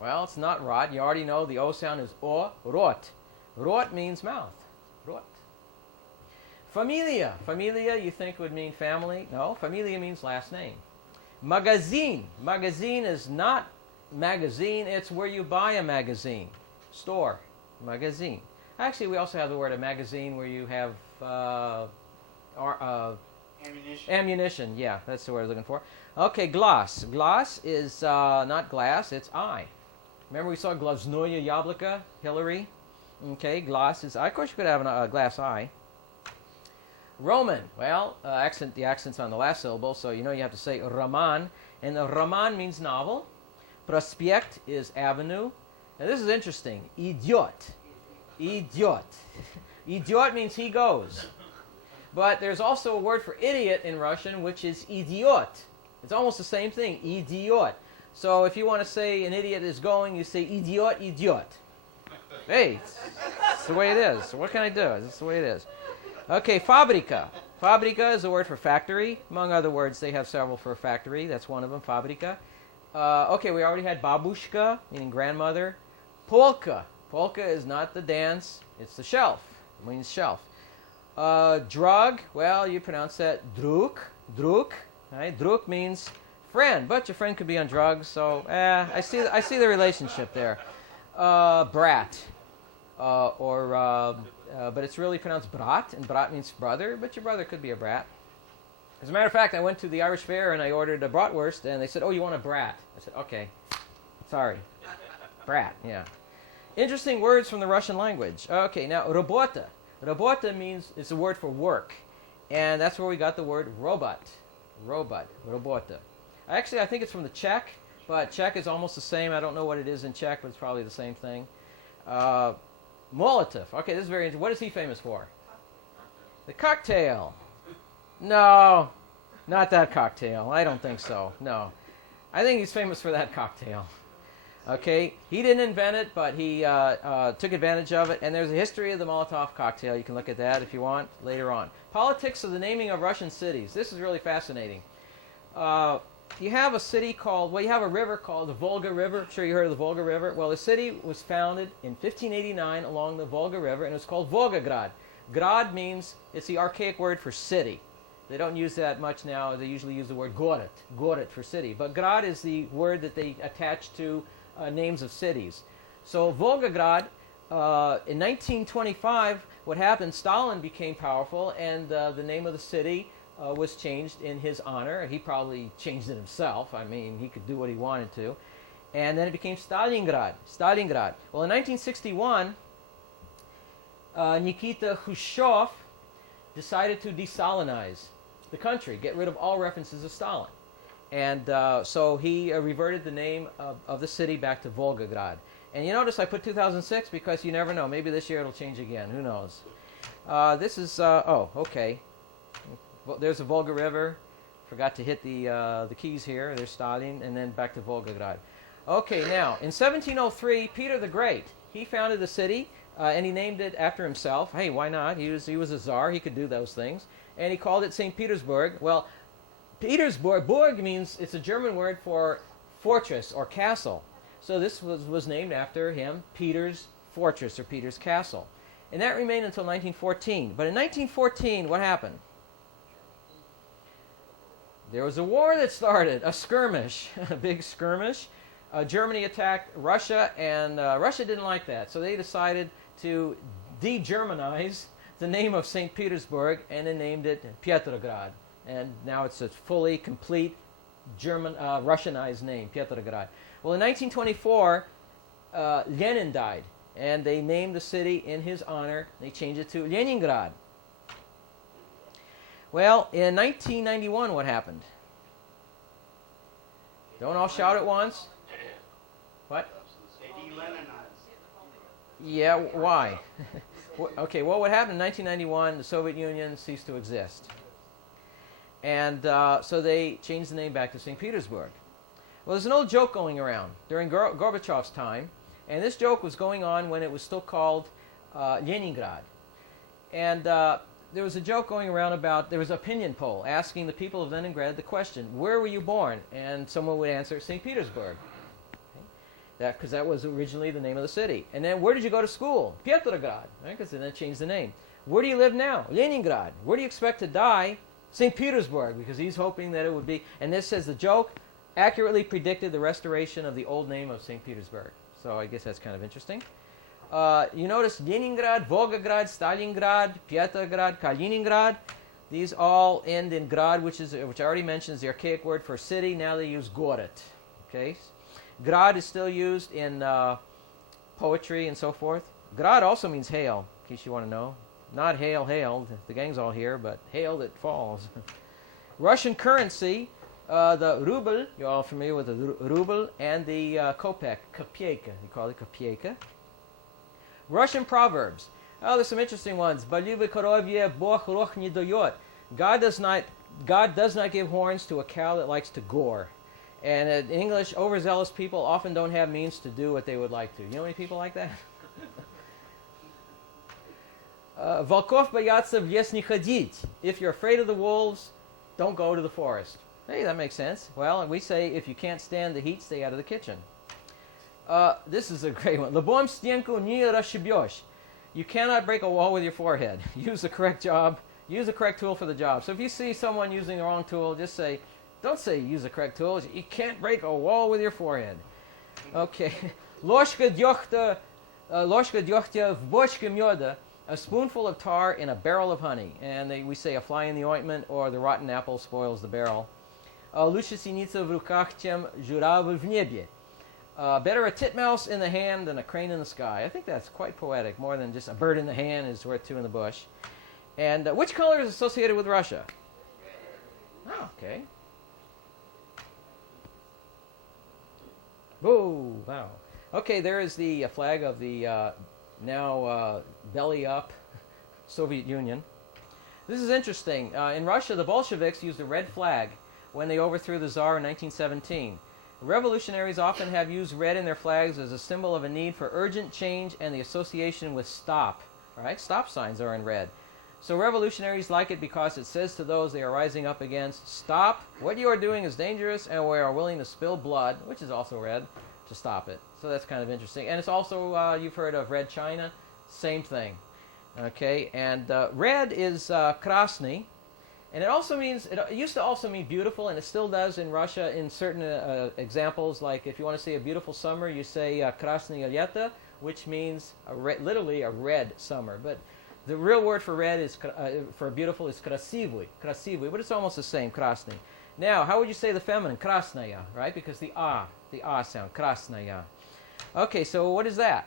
Well, it's not rot. You already know the O sound is O, rot. Rot means mouth. Rot. Familia. Familia you think would mean family. No, familia means last name. Magazine. Magazine is not magazine. It's where you buy a magazine. Store. Magazine. Actually, we also have the word a magazine where you have ammunition. Yeah, that's the word I was looking for. Okay, glass. Glass is not glass, it's eye. Remember we saw glaznoye yabloko, Hillary? Okay, glass is eye. Of course you could have a glass eye. Roman. Well, the accent's on the last syllable, so you have to say Roman. And Roman means novel. Prospect is avenue. Now this is interesting. Idiot. Idiot. Idiot means he goes. But there's also a word for idiot in Russian, which is idiot. It's almost the same thing, idiot. So if you want to say an idiot is going, you say idiot, idiot. Hey, it's the way it is. So what can I do? It's the way it is. Okay, fabrica. Fabrica is a word for factory. Among other words, they have several for factory. That's one of them, fabrica. Okay, we already had babushka, meaning grandmother. Polka. Polka is not the dance, it's the shelf. It means shelf. Drug, well, you pronounce that druk. Druk. Right? Druk means friend, but your friend could be on drugs, so I see the relationship there. Brat. But it's really pronounced brat, and brat means brother, but your brother could be a brat. As a matter of fact, I went to the Irish Fair and I ordered a bratwurst, and they said, "Oh, you want a brat?" I said, "Okay, sorry, brat." Yeah. Interesting words from the Russian language. Okay, now robota. Robota means it's a word for work, and that's where we got the word robot. Robot, robota. Actually, I think it's from the Czech, but Czech is almost the same. I don't know what it is in Czech, but it's probably the same thing. Molotov. Okay, this is very interesting. What is he famous for? The cocktail. No, not that cocktail. I don't think so. No. I think he's famous for that cocktail. Okay, he didn't invent it, but he took advantage of it, and there's a history of the Molotov cocktail. You can look at that if you want later on. Politics of the naming of Russian cities. This is really fascinating. You have a city called, well, you have a river called the Volga River. I'm sure you heard of the Volga River. Well, the city was founded in 1589 along the Volga River, and it was called Volgograd. Grad means, it's the archaic word for city. They don't use that much now. They usually use the word Gorod for city. But Grad is the word that they attach to names of cities. So Volgograd, in 1925, what happened, Stalin became powerful, and the name of the city was changed in his honor. He probably changed it himself. I mean, he could do what he wanted to. And then it became Stalingrad. Stalingrad. Well, in 1961, Nikita Khrushchev decided to desalinize the country, get rid of all references to Stalin. And so he reverted the name of the city back to Volgograd. And you notice I put 2006 because you never know. Maybe this year it'll change again. Who knows? This is, oh, okay. Well, there's the Volga River. Forgot to hit the keys here. There's Stalin, and then back to Volgograd. Okay, now, in 1703, Peter the Great, he founded the city, and he named it after himself. Hey, why not? He was a czar. He could do those things. And he called it St. Petersburg. Well, Petersburg, Burg means, it's a German word for fortress or castle. So this was named after him, Peter's Fortress or Peter's Castle. And that remained until 1914. But in 1914, what happened? There was a war that started, a skirmish, a big skirmish. Germany attacked Russia, and Russia didn't like that. So they decided to de-Germanize the name of St. Petersburg, and they named it Petrograd. And now it's a fully, complete German, Russianized name, Petrograd. Well, in 1924, Lenin died, and they named the city in his honor. They changed it to Leningrad. Well, in 1991, what happened? Don't all shout at once. What? Yeah, why? Okay, well, what happened in 1991, the Soviet Union ceased to exist. And so they changed the name back to St. Petersburg. Well, there's an old joke going around during Gorbachev's time, and this joke was going on when it was still called Leningrad. And there was a joke going around about, there was an opinion poll asking the people of Leningrad the question, where were you born? And someone would answer, St. Petersburg. Because that was originally the name of the city. And then, where did you go to school? Petrograd, because then it changed the name. Where do you live now? Leningrad. Where do you expect to die? St. Petersburg, because he's hoping that it would be, and this says the joke accurately predicted the restoration of the old name of St. Petersburg. So I guess that's kind of interesting. You notice Leningrad, Volgograd, Stalingrad, Petrograd, Kaliningrad. These all end in grad, which I already mentioned is the archaic word for city. Now they use gorod. Okay, grad is still used in poetry and so forth. Grad also means hail, in case you want to know. Not hail, hail. The gang's all here, but hail that falls. Russian currency, the ruble. You're all familiar with the ruble, and the kopeck, kopeyka. You call it kopeyka. Russian proverbs. Oh, there's some interesting ones. God does not give horns to a cow that likes to gore. And in English, overzealous people often don't have means to do what they would like to. You know any people like that? Volkov boятся в лес не ходить. If you're afraid of the wolves, don't go to the forest. Hey, that makes sense. Well, we say if you can't stand the heat, stay out of the kitchen. This is a great one. Лбом стенку не расшибешь. You cannot break a wall with your forehead. Use the correct tool for the job. So if you see someone using the wrong tool, just say, don't say use the correct tool. You can't break a wall with your forehead. Okay. Ложка дегтя в бочке меда. A spoonful of tar in a barrel of honey. And we say a fly in the ointment, or the rotten apple spoils the barrel. Лучше синица в руках, чем журавль в небе. Better a titmouse in the hand than a crane in the sky. I think that's quite poetic. More than just a bird in the hand is worth two in the bush. And which color is associated with Russia? Oh, okay. Whoa, wow. Okay, there is the flag of the now belly up Soviet Union. This is interesting. In Russia, the Bolsheviks used a red flag when they overthrew the Tsar in 1917. Revolutionaries often have used red in their flags as a symbol of a need for urgent change and the association with stop. Right? Stop signs are in red. So revolutionaries like it because it says to those they are rising up against, stop, what you are doing is dangerous and we are willing to spill blood, which is also red, to stop it. So that's kind of interesting. And it's also, you've heard of Red China, same thing. Okay, and red is krasny, and it also means, it used to also mean beautiful, and it still does in Russia in certain examples, like if you want to say a beautiful summer, you say krasnye lето, which means literally a red summer. But the real word for red is for beautiful is krasivый, but it's almost the same, krasny. Now, how would you say the feminine? Krasnaya, right? Because the a sound, krasnaya. Okay, so what is that?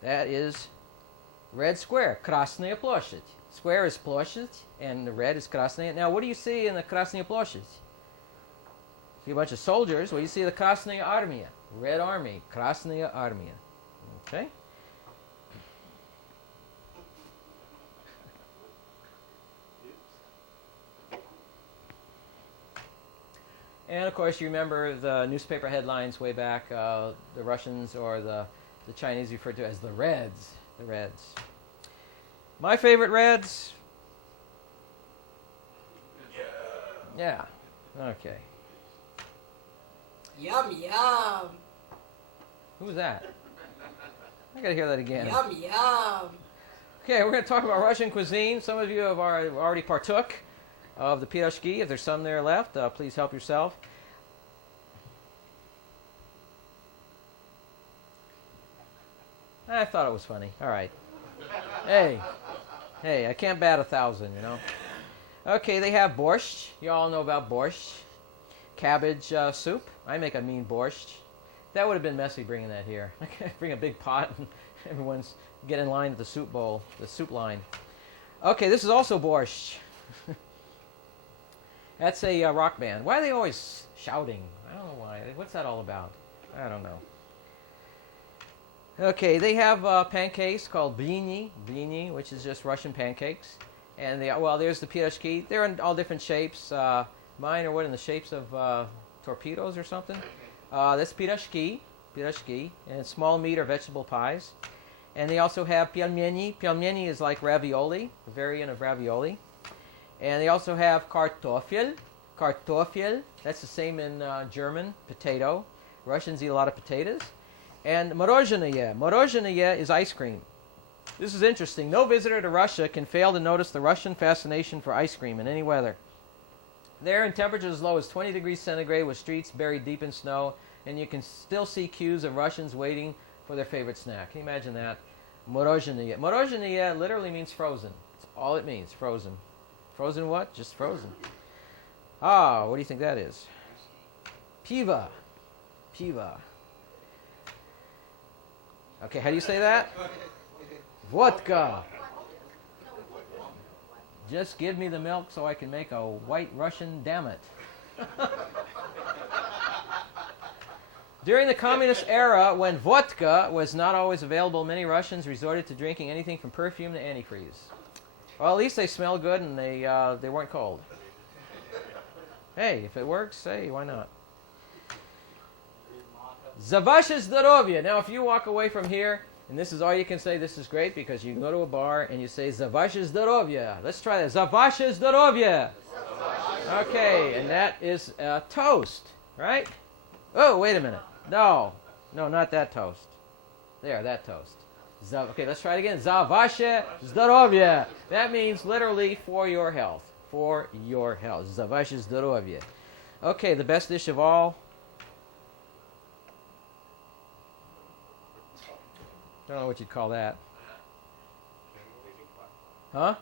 That is red square, Krasnaya Ploshchad. Square is Ploshchad, and the red is Krasnaya. Now, what do you see in the Krasnaya Ploshchad? See a bunch of soldiers. Well, you see the Krasnaya Armia, Red Army, Krasnaya Armia. Okay? And, of course, you remember the newspaper headlines way back, the Russians or the Chinese referred to as the Reds. The Reds. My favorite Reds? Yeah. Okay. Yum, yum. Who's that? I gotta hear that again. Yum, yum. Okay, we're going to talk about Russian cuisine. Some of you have already partook of the pirozhki. If there's some there left, please help yourself. I thought it was funny. All right. Hey, I can't bat 1,000, you know. Okay, they have borscht. You all know about borscht. Cabbage soup. I make a mean borscht. That would have been messy bringing that here. I can't bring a big pot and everyone's get in line at the soup bowl, the soup line. Okay, this is also borscht. That's a rock band. Why are they always shouting? I don't know why. What's that all about? I don't know. Okay, they have pancakes called blini, which is just Russian pancakes. And there's the pirozhki. They're in all different shapes. Mine are in the shapes of torpedoes or something. That's pirozhki, and small meat or vegetable pies. And they also have pyalmeni. Pyalmeni is like ravioli, a variant of ravioli. And they also have kartoffel. That's the same in German, potato. Russians eat a lot of potatoes. And morozhenie. Morozhenie is ice cream. This is interesting. No visitor to Russia can fail to notice the Russian fascination for ice cream in any weather. There, in temperatures as low as 20 degrees centigrade with streets buried deep in snow, and you can still see queues of Russians waiting for their favorite snack. Can you imagine that? Morozhenie. Morozhenie literally means frozen. That's all it means, frozen. Frozen what? Just frozen. What do you think that is? Piva. Okay, how do you say that? Vodka. Just give me the milk so I can make a white Russian, damn it. During the communist era, when vodka was not always available, many Russians resorted to drinking anything from perfume to antifreeze. Well, at least they smell good and they weren't cold. Hey, if it works, hey, why not? Za vaše zdarovye. Now, if you walk away from here, and this is all you can say, this is great, because you can go to a bar and you say, Za vaše zdarovye. Let's try that. Za vaše zdarovye. Okay, and that is a toast, right? Oh, wait a minute. No, not that toast. There, that toast. Okay, let's try it again. Za vaše zdarovye. That means literally for your health. For your health. Za vaše zdarovye. Okay, the best dish of all. I don't know what you'd call that. Huh?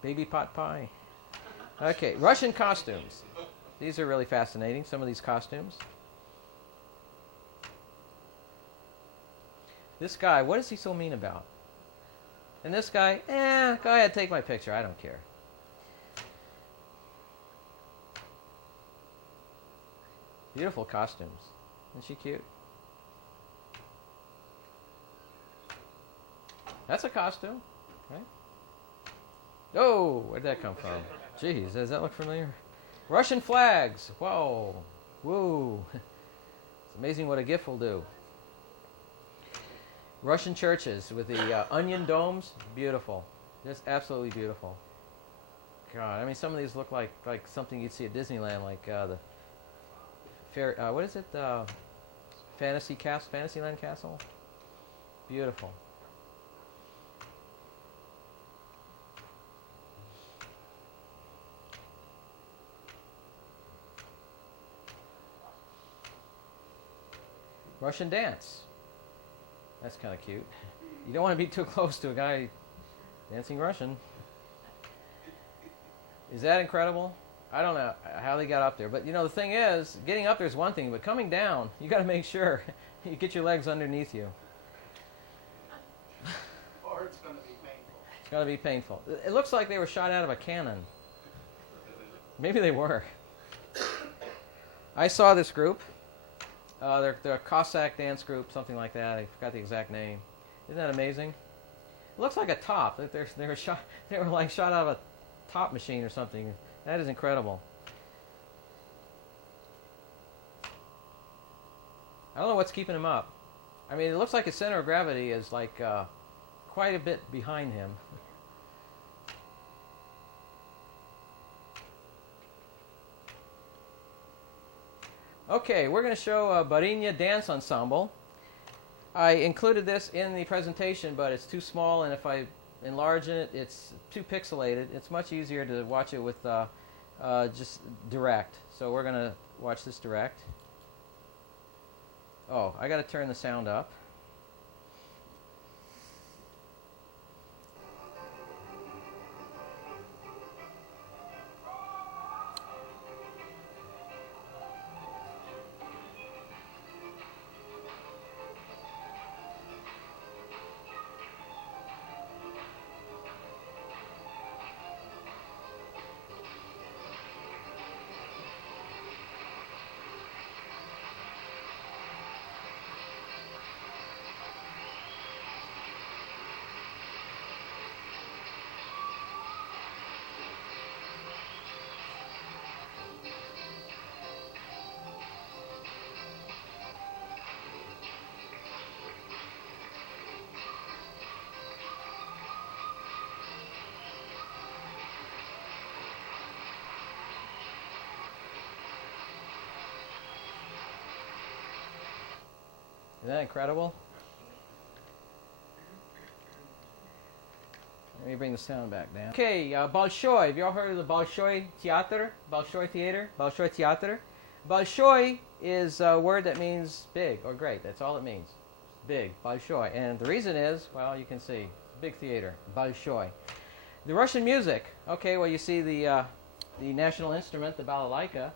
Baby pot pie. Okay, Russian costumes. These are really fascinating, some of these costumes. This guy, what is he so mean about? And this guy, go ahead, take my picture, I don't care. Beautiful costumes. Isn't she cute? That's a costume, right? Oh, where'd that come from? Jeez, does that look familiar? Russian flags. Whoa. Woo. It's amazing what a GIF will do. Russian churches with the onion domes. Beautiful. Just absolutely beautiful. God, I mean, some of these look like something you'd see at Disneyland, like the fair. What is it? Fantasyland Castle. Beautiful. Russian dance. That's kind of cute. You don't want to be too close to a guy dancing Russian. Is that incredible? I don't know how they got up there. But, you know, the thing is, getting up there is one thing, but coming down, you got to make sure you get your legs underneath you. Or it's going to be painful. It's going to be painful. It looks like they were shot out of a cannon. Maybe they were. I saw this group. They're a Cossack dance group, something like that. I forgot the exact name. Isn't that amazing? It looks like a top. They were shot. They were like shot out of a top machine or something. That is incredible. I don't know what's keeping him up. I mean, it looks like his center of gravity is like quite a bit behind him. Okay, we're going to show Barinya Dance Ensemble. I included this in the presentation, but it's too small, and if I enlarge it, it's too pixelated. It's much easier to watch it with just direct. So we're going to watch this direct. Oh, I got to turn the sound up. Isn't that incredible? Let me bring the sound back down. Okay, Bolshoi. Have you all heard of the Bolshoi Theater? Bolshoi Theater? Bolshoi Theater? Bolshoi is a word that means big or great. That's all it means. Big. Bolshoi. And the reason is, well, you can see. Big theater. Bolshoi. The Russian music. Okay, well, you see the national instrument, the balalaika.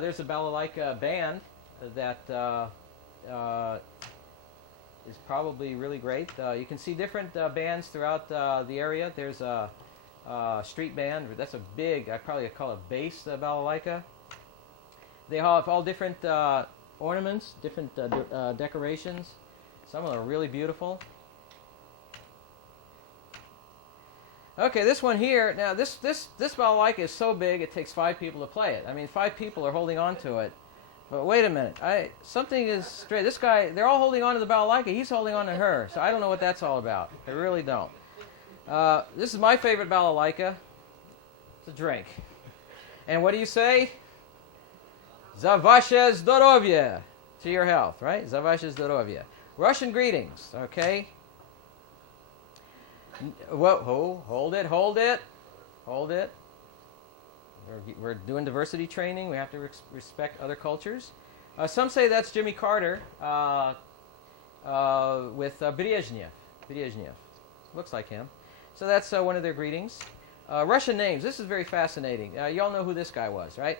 There's a balalaika band that is probably really great. You can see different bands throughout the area. There's a street band. That's a big, I probably call it bass balalaika. They have all different ornaments, different decorations. Some of them are really beautiful. Okay, this one here. Now, this balalaika is so big it takes 5 people to play it. I mean, 5 people are holding on to it. But wait a minute, something is straight. This guy, they're all holding on to the balalaika. He's holding on to her. So I don't know what that's all about. I really don't. This is my favorite balalaika. It's a drink. And what do you say? Za vaše zdorovye. To your health, right? Za vaše zdorovye. Russian greetings, okay? Whoa, hold it. We're doing diversity training. We have to respect other cultures. Some say that's Jimmy Carter with Brezhnev. Looks like him. So that's one of their greetings. Russian names. This is very fascinating. You all know who this guy was, right?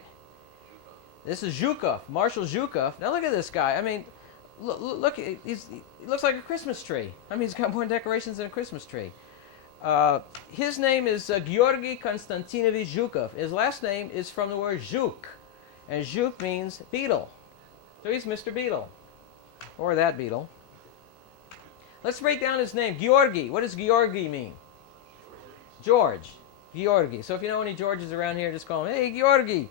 This is Zhukov, Marshal Zhukov. Now look at this guy. I mean, look, he looks like a Christmas tree. I mean, he's got more decorations than a Christmas tree. His name is Georgy Konstantinovich Zhukov. His last name is from the word zhuk, and zhuk means beetle. So he's Mr. Beetle. Or that beetle. Let's break down his name. Georgi. What does Georgi mean? George. Georgi. So if you know any Georges around here, just call him, hey, Georgi.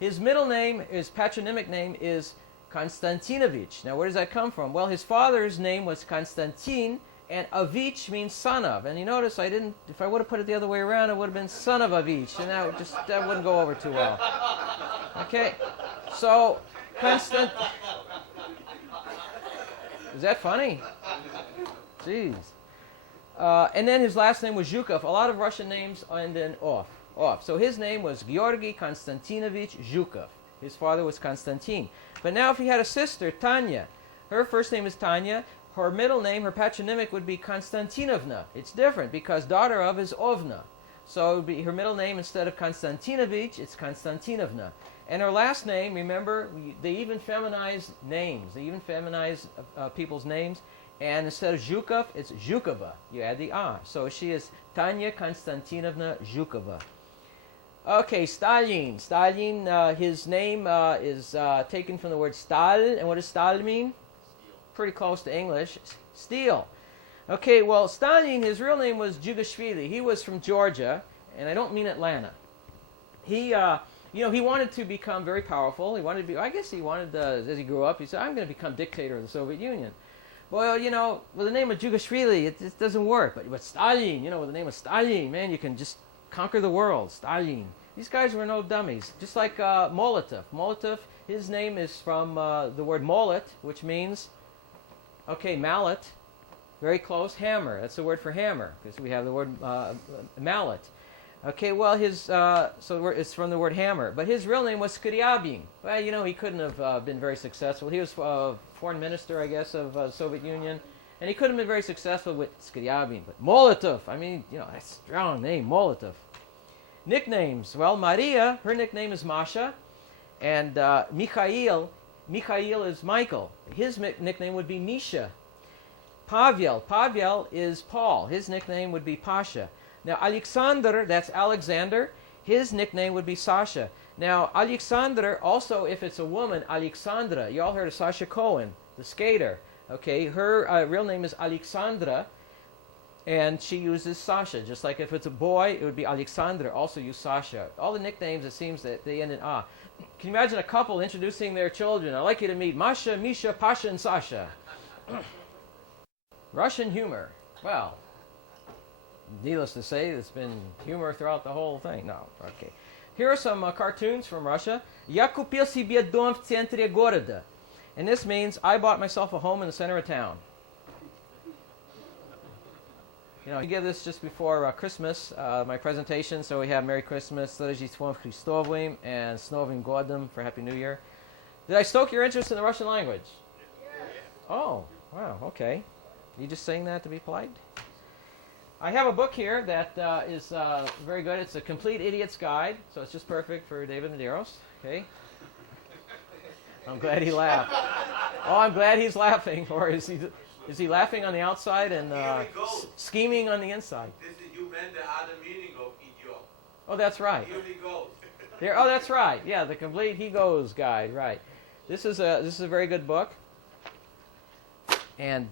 His middle name, his patronymic name is Konstantinovich. Now, where does that come from? Well, his father's name was Konstantin, and Avich means son of. And you notice I didn't, if I would have put it the other way around, it would have been son of Avich, and that wouldn't go over too well. Okay, so Is that funny? Jeez. And then his last name was Zhukov. A lot of Russian names end in off. So his name was Georgy Konstantinovich Zhukov. His father was Konstantin. But now if he had a sister, Tanya, her first name is Tanya. Her middle name, her patronymic, would be Konstantinovna. It's different because daughter of is Ovna. So it would be her middle name, instead of Konstantinovich, it's Konstantinovna. And her last name, remember, they even feminize names. They even feminize people's names. And instead of Zhukov, it's Zhukova. You add the A. So she is Tanya Konstantinovna Zhukova. Okay, Stalin. Stalin, his name is taken from the word stal. And what does stal mean? Steel. Pretty close to English. Steel. Okay, well, Stalin, his real name was Jugashvili. He was from Georgia, and I don't mean Atlanta. He wanted to become very powerful. He wanted to be, I guess he wanted, as he grew up, he said, I'm going to become dictator of the Soviet Union. Well, with the name of Jugashvili, it doesn't work. But Stalin, with the name of Stalin, man, you can just conquer the world. Stalin. These guys were no dummies. Just like Molotov. Molotov, his name is from the word molet, which means, mallet, very close, hammer. That's the word for hammer, because we have the word mallet. Okay, well, it's from the word hammer. But his real name was Skryabin. Well, he couldn't have been very successful. He was foreign minister, I guess, of the Soviet Union. And he couldn't have been very successful with Skryabin. But Molotov, that's a strong name, Molotov. Nicknames. Well, Maria, her nickname is Masha. And Mikhail is Michael. His nickname would be Misha. Pavel is Paul. His nickname would be Pasha. Now, Alexander, that's Alexander, his nickname would be Sasha. Now, Alexander, also, if it's a woman, Alexandra. You all heard of Sasha Cohen, the skater. Okay, her real name is Alexandra, and she uses Sasha. Just like if it's a boy, it would be Alexander, also use Sasha. All the nicknames, it seems that they end in A. Can you imagine a couple introducing their children? I'd like you to meet Masha, Misha, Pasha, and Sasha. Russian humor. Well, needless to say, there's been humor throughout the whole thing. No, okay. Here are some cartoons from Russia. Я купил себе дом в центре города. And this means I bought myself a home in the center of town. We give this just before Christmas, my presentation. So we have Merry Christmas, с Рождеством Христовым, and с Новым годом for Happy New Year. Did I stoke your interest in the Russian language? Yes. Oh, wow, okay. You just saying that to be polite? I have a book here that is very good. It's a Complete Idiot's Guide, so it's just perfect for David Medeiros. Okay. I'm glad he laughed. Oh, I'm glad he's laughing. Or is he laughing on the outside and scheming on the inside? You meant the other meaning of idiot. Oh, that's right. Here he goes. Oh, that's right. Yeah, the Complete He Goes Guide. Right. This is a very good book, and